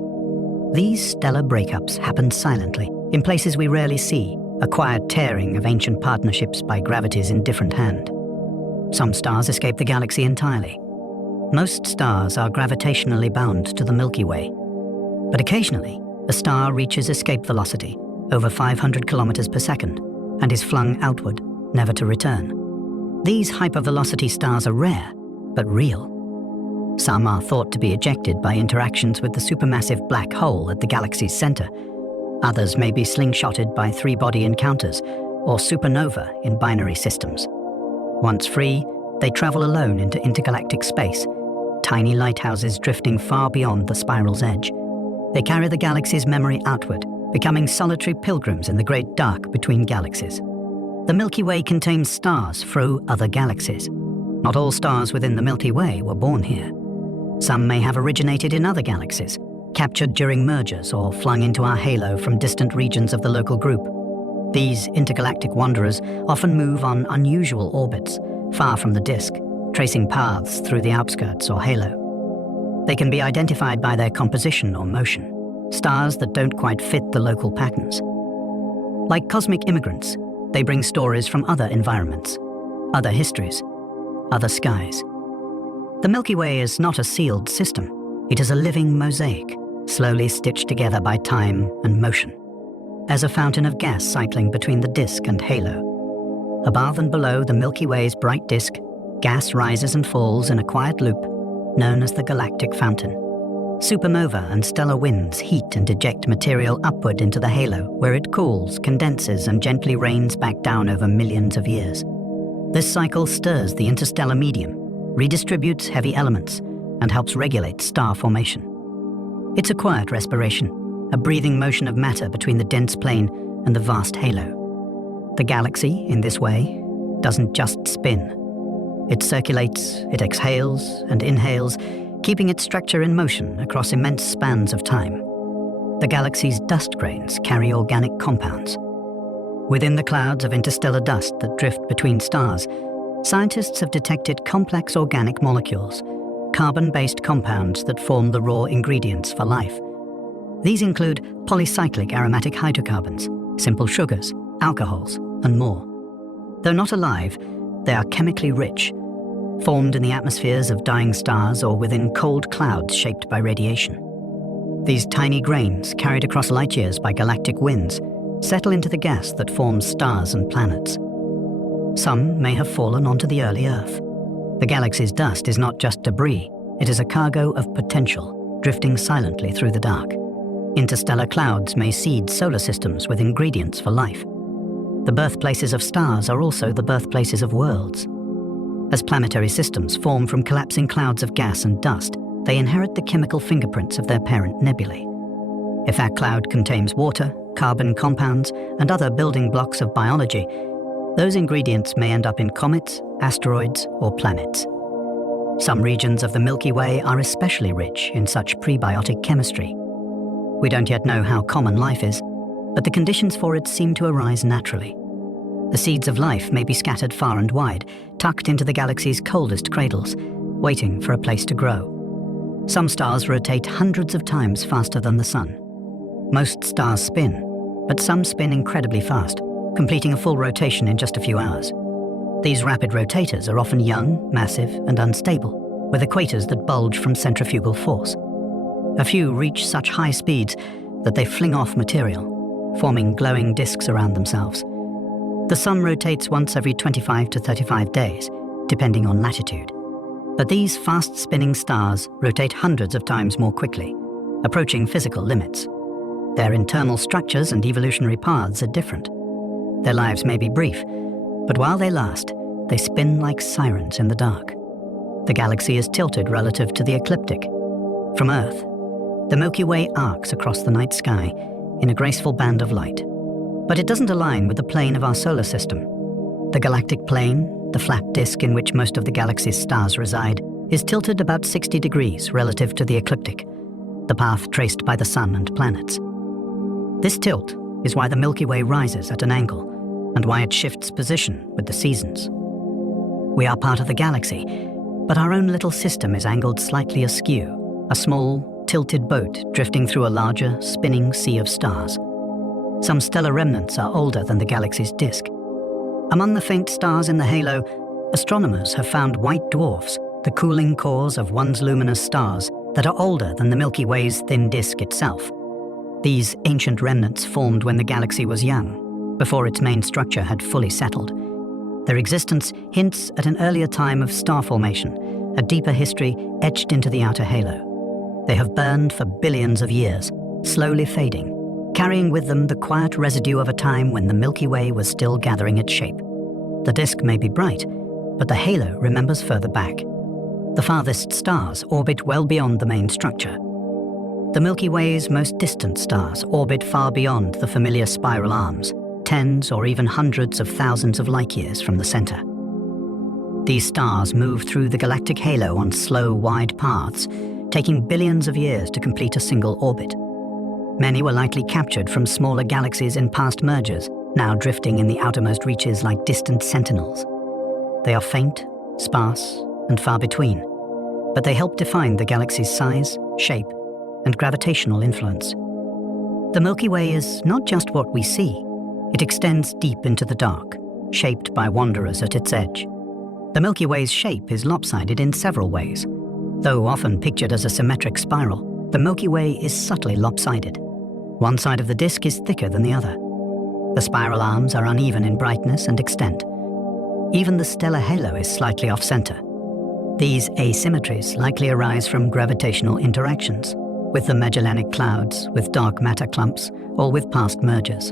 These stellar breakups happen silently, in places we rarely see, a quiet tearing of ancient partnerships by gravities in different hand. Some stars escape the galaxy entirely. Most stars are gravitationally bound to the Milky Way, but occasionally, a star reaches escape velocity, over 500 kilometers per second, and is flung outward, never to return. These hypervelocity stars are rare, but real. Some are thought to be ejected by interactions with the supermassive black hole at the galaxy's center. Others may be slingshotted by three-body encounters or supernova in binary systems. Once free, they travel alone into intergalactic space, tiny lighthouses drifting far beyond the spiral's edge. They carry the galaxy's memory outward, becoming solitary pilgrims in the great dark between galaxies. The Milky Way contains stars through other galaxies. Not all stars within the Milky Way were born here. Some may have originated in other galaxies, captured during mergers or flung into our halo from distant regions of the local group. These intergalactic wanderers often move on unusual orbits, far from the disk, tracing paths through the outskirts or halo. They can be identified by their composition or motion, stars that don't quite fit the local patterns. Like cosmic immigrants, they bring stories from other environments, other histories, other skies. The Milky Way is not a sealed system. It is a living mosaic, slowly stitched together by time and motion, as a fountain of gas cycling between the disk and halo. Above and below the Milky Way's bright disk, gas rises and falls in a quiet loop, known as the galactic fountain. Supernova and stellar winds heat and eject material upward into the halo, where it cools, condenses, and gently rains back down over millions of years. This cycle stirs the interstellar medium, redistributes heavy elements, and helps regulate star formation. It's a quiet respiration, a breathing motion of matter between the dense plane and the vast halo. The galaxy, in this way, doesn't just spin. It circulates, it exhales and inhales, keeping its structure in motion across immense spans of time. The galaxy's dust grains carry organic compounds. Within the clouds of interstellar dust that drift between stars, scientists have detected complex organic molecules, carbon-based compounds that form the raw ingredients for life. These include polycyclic aromatic hydrocarbons, simple sugars, alcohols, and more. Though not alive, they are chemically rich, formed in the atmospheres of dying stars or within cold clouds shaped by radiation. These tiny grains, carried across light years by galactic winds, settle into the gas that forms stars and planets. Some may have fallen onto the early Earth. The galaxy's dust is not just debris, it is a cargo of potential, drifting silently through the dark. Interstellar clouds may seed solar systems with ingredients for life. The birthplaces of stars are also the birthplaces of worlds. As planetary systems form from collapsing clouds of gas and dust, they inherit the chemical fingerprints of their parent nebulae. If that cloud contains water, carbon compounds, and other building blocks of biology, those ingredients may end up in comets, asteroids, or planets. Some regions of the Milky Way are especially rich in such prebiotic chemistry. We don't yet know how common life is, but the conditions for it seem to arise naturally. The seeds of life may be scattered far and wide, tucked into the galaxy's coldest cradles, waiting for a place to grow. Some stars rotate hundreds of times faster than the sun. Most stars spin, but some spin incredibly fast, completing a full rotation in just a few hours. These rapid rotators are often young, massive, and unstable, with equators that bulge from centrifugal force. A few reach such high speeds that they fling off material, forming glowing disks around themselves. The sun rotates once every 25 to 35 days, depending on latitude. But these fast-spinning stars rotate hundreds of times more quickly, approaching physical limits. Their internal structures and evolutionary paths are different. Their lives may be brief, but while they last, they spin like sirens in the dark. The galaxy is tilted relative to the ecliptic. From Earth, the Milky Way arcs across the night sky in a graceful band of light. But it doesn't align with the plane of our solar system. The galactic plane, the flat disk in which most of the galaxy's stars reside, is tilted about 60 degrees relative to the ecliptic, the path traced by the sun and planets. This tilt is why the Milky Way rises at an angle, and why it shifts position with the seasons. We are part of the galaxy, but our own little system is angled slightly askew, a small, tilted boat drifting through a larger, spinning sea of stars. Some stellar remnants are older than the galaxy's disk. Among the faint stars in the halo, astronomers have found white dwarfs, the cooling cores of once luminous stars that are older than the Milky Way's thin disk itself. These ancient remnants formed when the galaxy was young, before its main structure had fully settled. Their existence hints at an earlier time of star formation, a deeper history etched into the outer halo. They have burned for billions of years, slowly fading, carrying with them the quiet residue of a time when the Milky Way was still gathering its shape. The disk may be bright, but the halo remembers further back. The farthest stars orbit well beyond the main structure. The Milky Way's most distant stars orbit far beyond the familiar spiral arms, tens or even hundreds of thousands of light-years from the center. These stars move through the galactic halo on slow, wide paths, taking billions of years to complete a single orbit. Many were likely captured from smaller galaxies in past mergers, now drifting in the outermost reaches like distant sentinels. They are faint, sparse, and far between, but they help define the galaxy's size, shape, and gravitational influence. The Milky Way is not just what we see. It extends deep into the dark, shaped by wanderers at its edge. The Milky Way's shape is lopsided in several ways. Though often pictured as a symmetric spiral, the Milky Way is subtly lopsided. One side of the disk is thicker than the other. The spiral arms are uneven in brightness and extent. Even the stellar halo is slightly off-center. These asymmetries likely arise from gravitational interactions, with the Magellanic Clouds, with dark matter clumps, or with past mergers.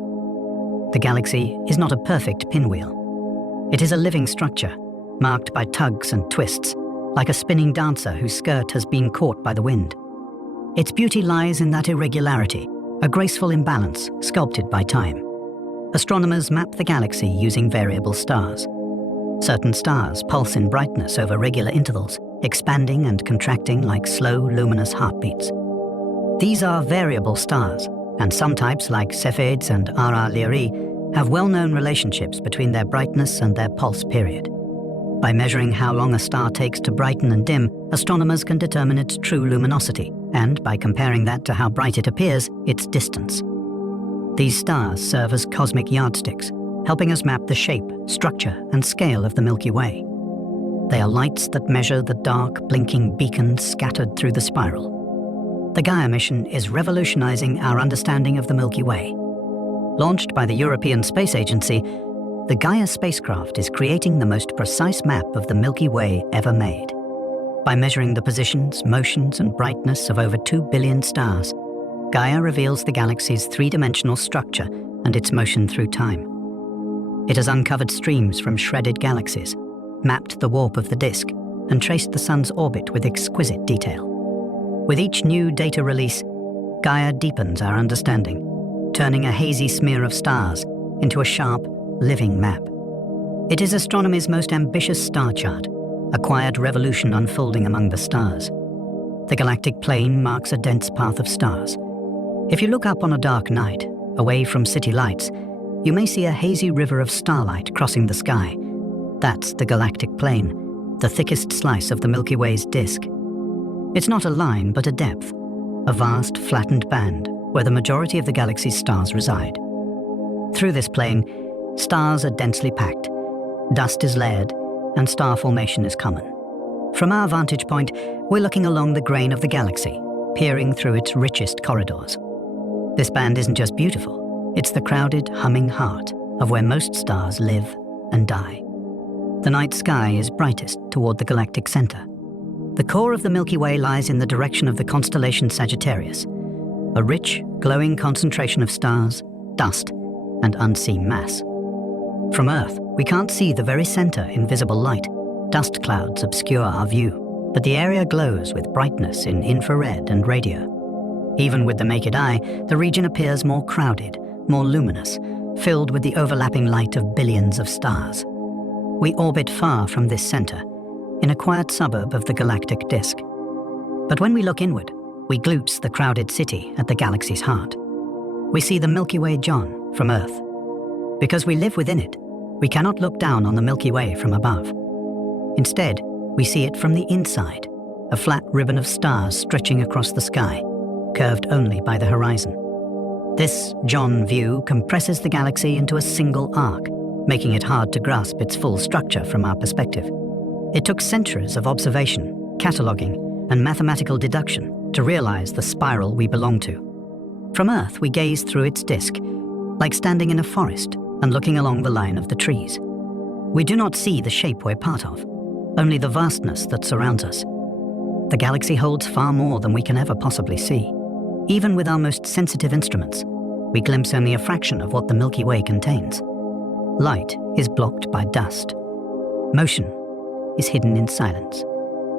The galaxy is not a perfect pinwheel. It is a living structure, marked by tugs and twists, like a spinning dancer whose skirt has been caught by the wind. Its beauty lies in that irregularity, a graceful imbalance sculpted by time. Astronomers map the galaxy using variable stars. Certain stars pulse in brightness over regular intervals, expanding and contracting like slow, luminous heartbeats. These are variable stars, and some types, like Cepheids and Ara Lyrae, have well-known relationships between their brightness and their pulse period. By measuring how long a star takes to brighten and dim, astronomers can determine its true luminosity, and by comparing that to how bright it appears, its distance. These stars serve as cosmic yardsticks, helping us map the shape, structure, and scale of the Milky Way. They are lights that measure the dark, blinking beacons scattered through the spiral. The Gaia mission is revolutionizing our understanding of the Milky Way. Launched by the European Space Agency, the Gaia spacecraft is creating the most precise map of the Milky Way ever made. By measuring the positions, motions, and brightness of over 2 billion stars, Gaia reveals the galaxy's three-dimensional structure and its motion through time. It has uncovered streams from shredded galaxies, mapped the warp of the disk, and traced the sun's orbit with exquisite detail. With each new data release, Gaia deepens our understanding, turning a hazy smear of stars into a sharp, living map. It is astronomy's most ambitious star chart, a quiet revolution unfolding among the stars. The galactic plane marks a dense path of stars. If you look up on a dark night, away from city lights, you may see a hazy river of starlight crossing the sky. That's the galactic plane, the thickest slice of the Milky Way's disk. It's not a line, but a depth, a vast, flattened band where the majority of the galaxy's stars reside. Through this plane, stars are densely packed, dust is layered, and star formation is common. From our vantage point, we're looking along the grain of the galaxy, peering through its richest corridors. This band isn't just beautiful, it's the crowded, humming heart of where most stars live and die. The night sky is brightest toward the galactic center. The core of the Milky Way lies in the direction of the constellation Sagittarius, a rich, glowing concentration of stars, dust, and unseen mass. From Earth, we can't see the very center in visible light. Dust clouds obscure our view, but the area glows with brightness in infrared and radio. Even with the naked eye, the region appears more crowded, more luminous, filled with the overlapping light of billions of stars. We orbit far from this center, in a quiet suburb of the galactic disk. But when we look inward, we glimpse the crowded city at the galaxy's heart. We see the Milky Way John from Earth. Because we live within it, we cannot look down on the Milky Way from above. Instead, we see it from the inside, a flat ribbon of stars stretching across the sky, curved only by the horizon. This John view compresses the galaxy into a single arc, making it hard to grasp its full structure from our perspective. It took centuries of observation, cataloging, and mathematical deduction to realize the spiral we belong to. From Earth, we gaze through its disk, like standing in a forest and looking along the line of the trees. We do not see the shape we're part of, only the vastness that surrounds us. The galaxy holds far more than we can ever possibly see. Even with our most sensitive instruments, we glimpse only a fraction of what the Milky Way contains. Light is blocked by dust. Motion is hidden in silence.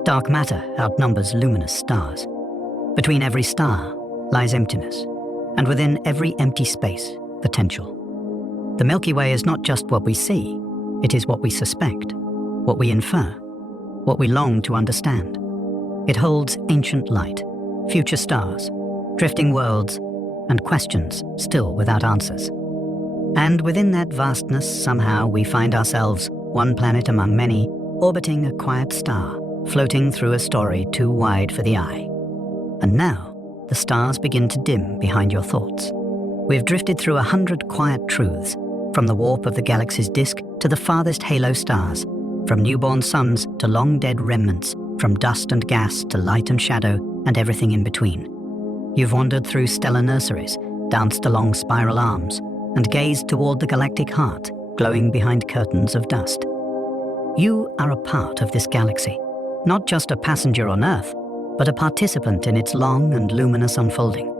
Dark matter outnumbers luminous stars. Between every star lies emptiness, and within every empty space, potential. The Milky Way is not just what we see, it is what we suspect, what we infer, what we long to understand. It holds ancient light, future stars, drifting worlds, and questions still without answers. And within that vastness, somehow we find ourselves, one planet among many, orbiting a quiet star, floating through a story too wide for the eye. And now, the stars begin to dim behind your thoughts. We've drifted through 100 quiet truths, from the warp of the galaxy's disk to the farthest halo stars, from newborn suns to long-dead remnants, from dust and gas to light and shadow, and everything in between. You've wandered through stellar nurseries, danced along spiral arms, and gazed toward the galactic heart, glowing behind curtains of dust. You are a part of this galaxy, not just a passenger on Earth, but a participant in its long and luminous unfolding.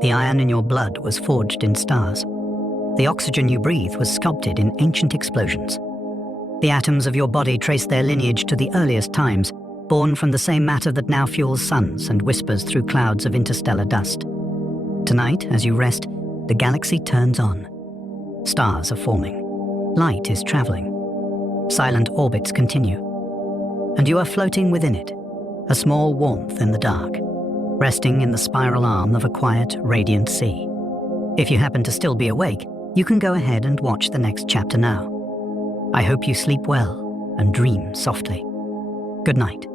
The iron in your blood was forged in stars. The oxygen you breathe was sculpted in ancient explosions. The atoms of your body trace their lineage to the earliest times, born from the same matter that now fuels suns and whispers through clouds of interstellar dust. Tonight, as you rest, the galaxy turns on. Stars are forming. Light is traveling. Silent orbits continue. and you are floating within it, a small warmth in the dark, resting in the spiral arm of a quiet, radiant sea. If you happen to still be awake, you can go ahead and watch the next chapter now. I hope you sleep well and dream softly. Good night.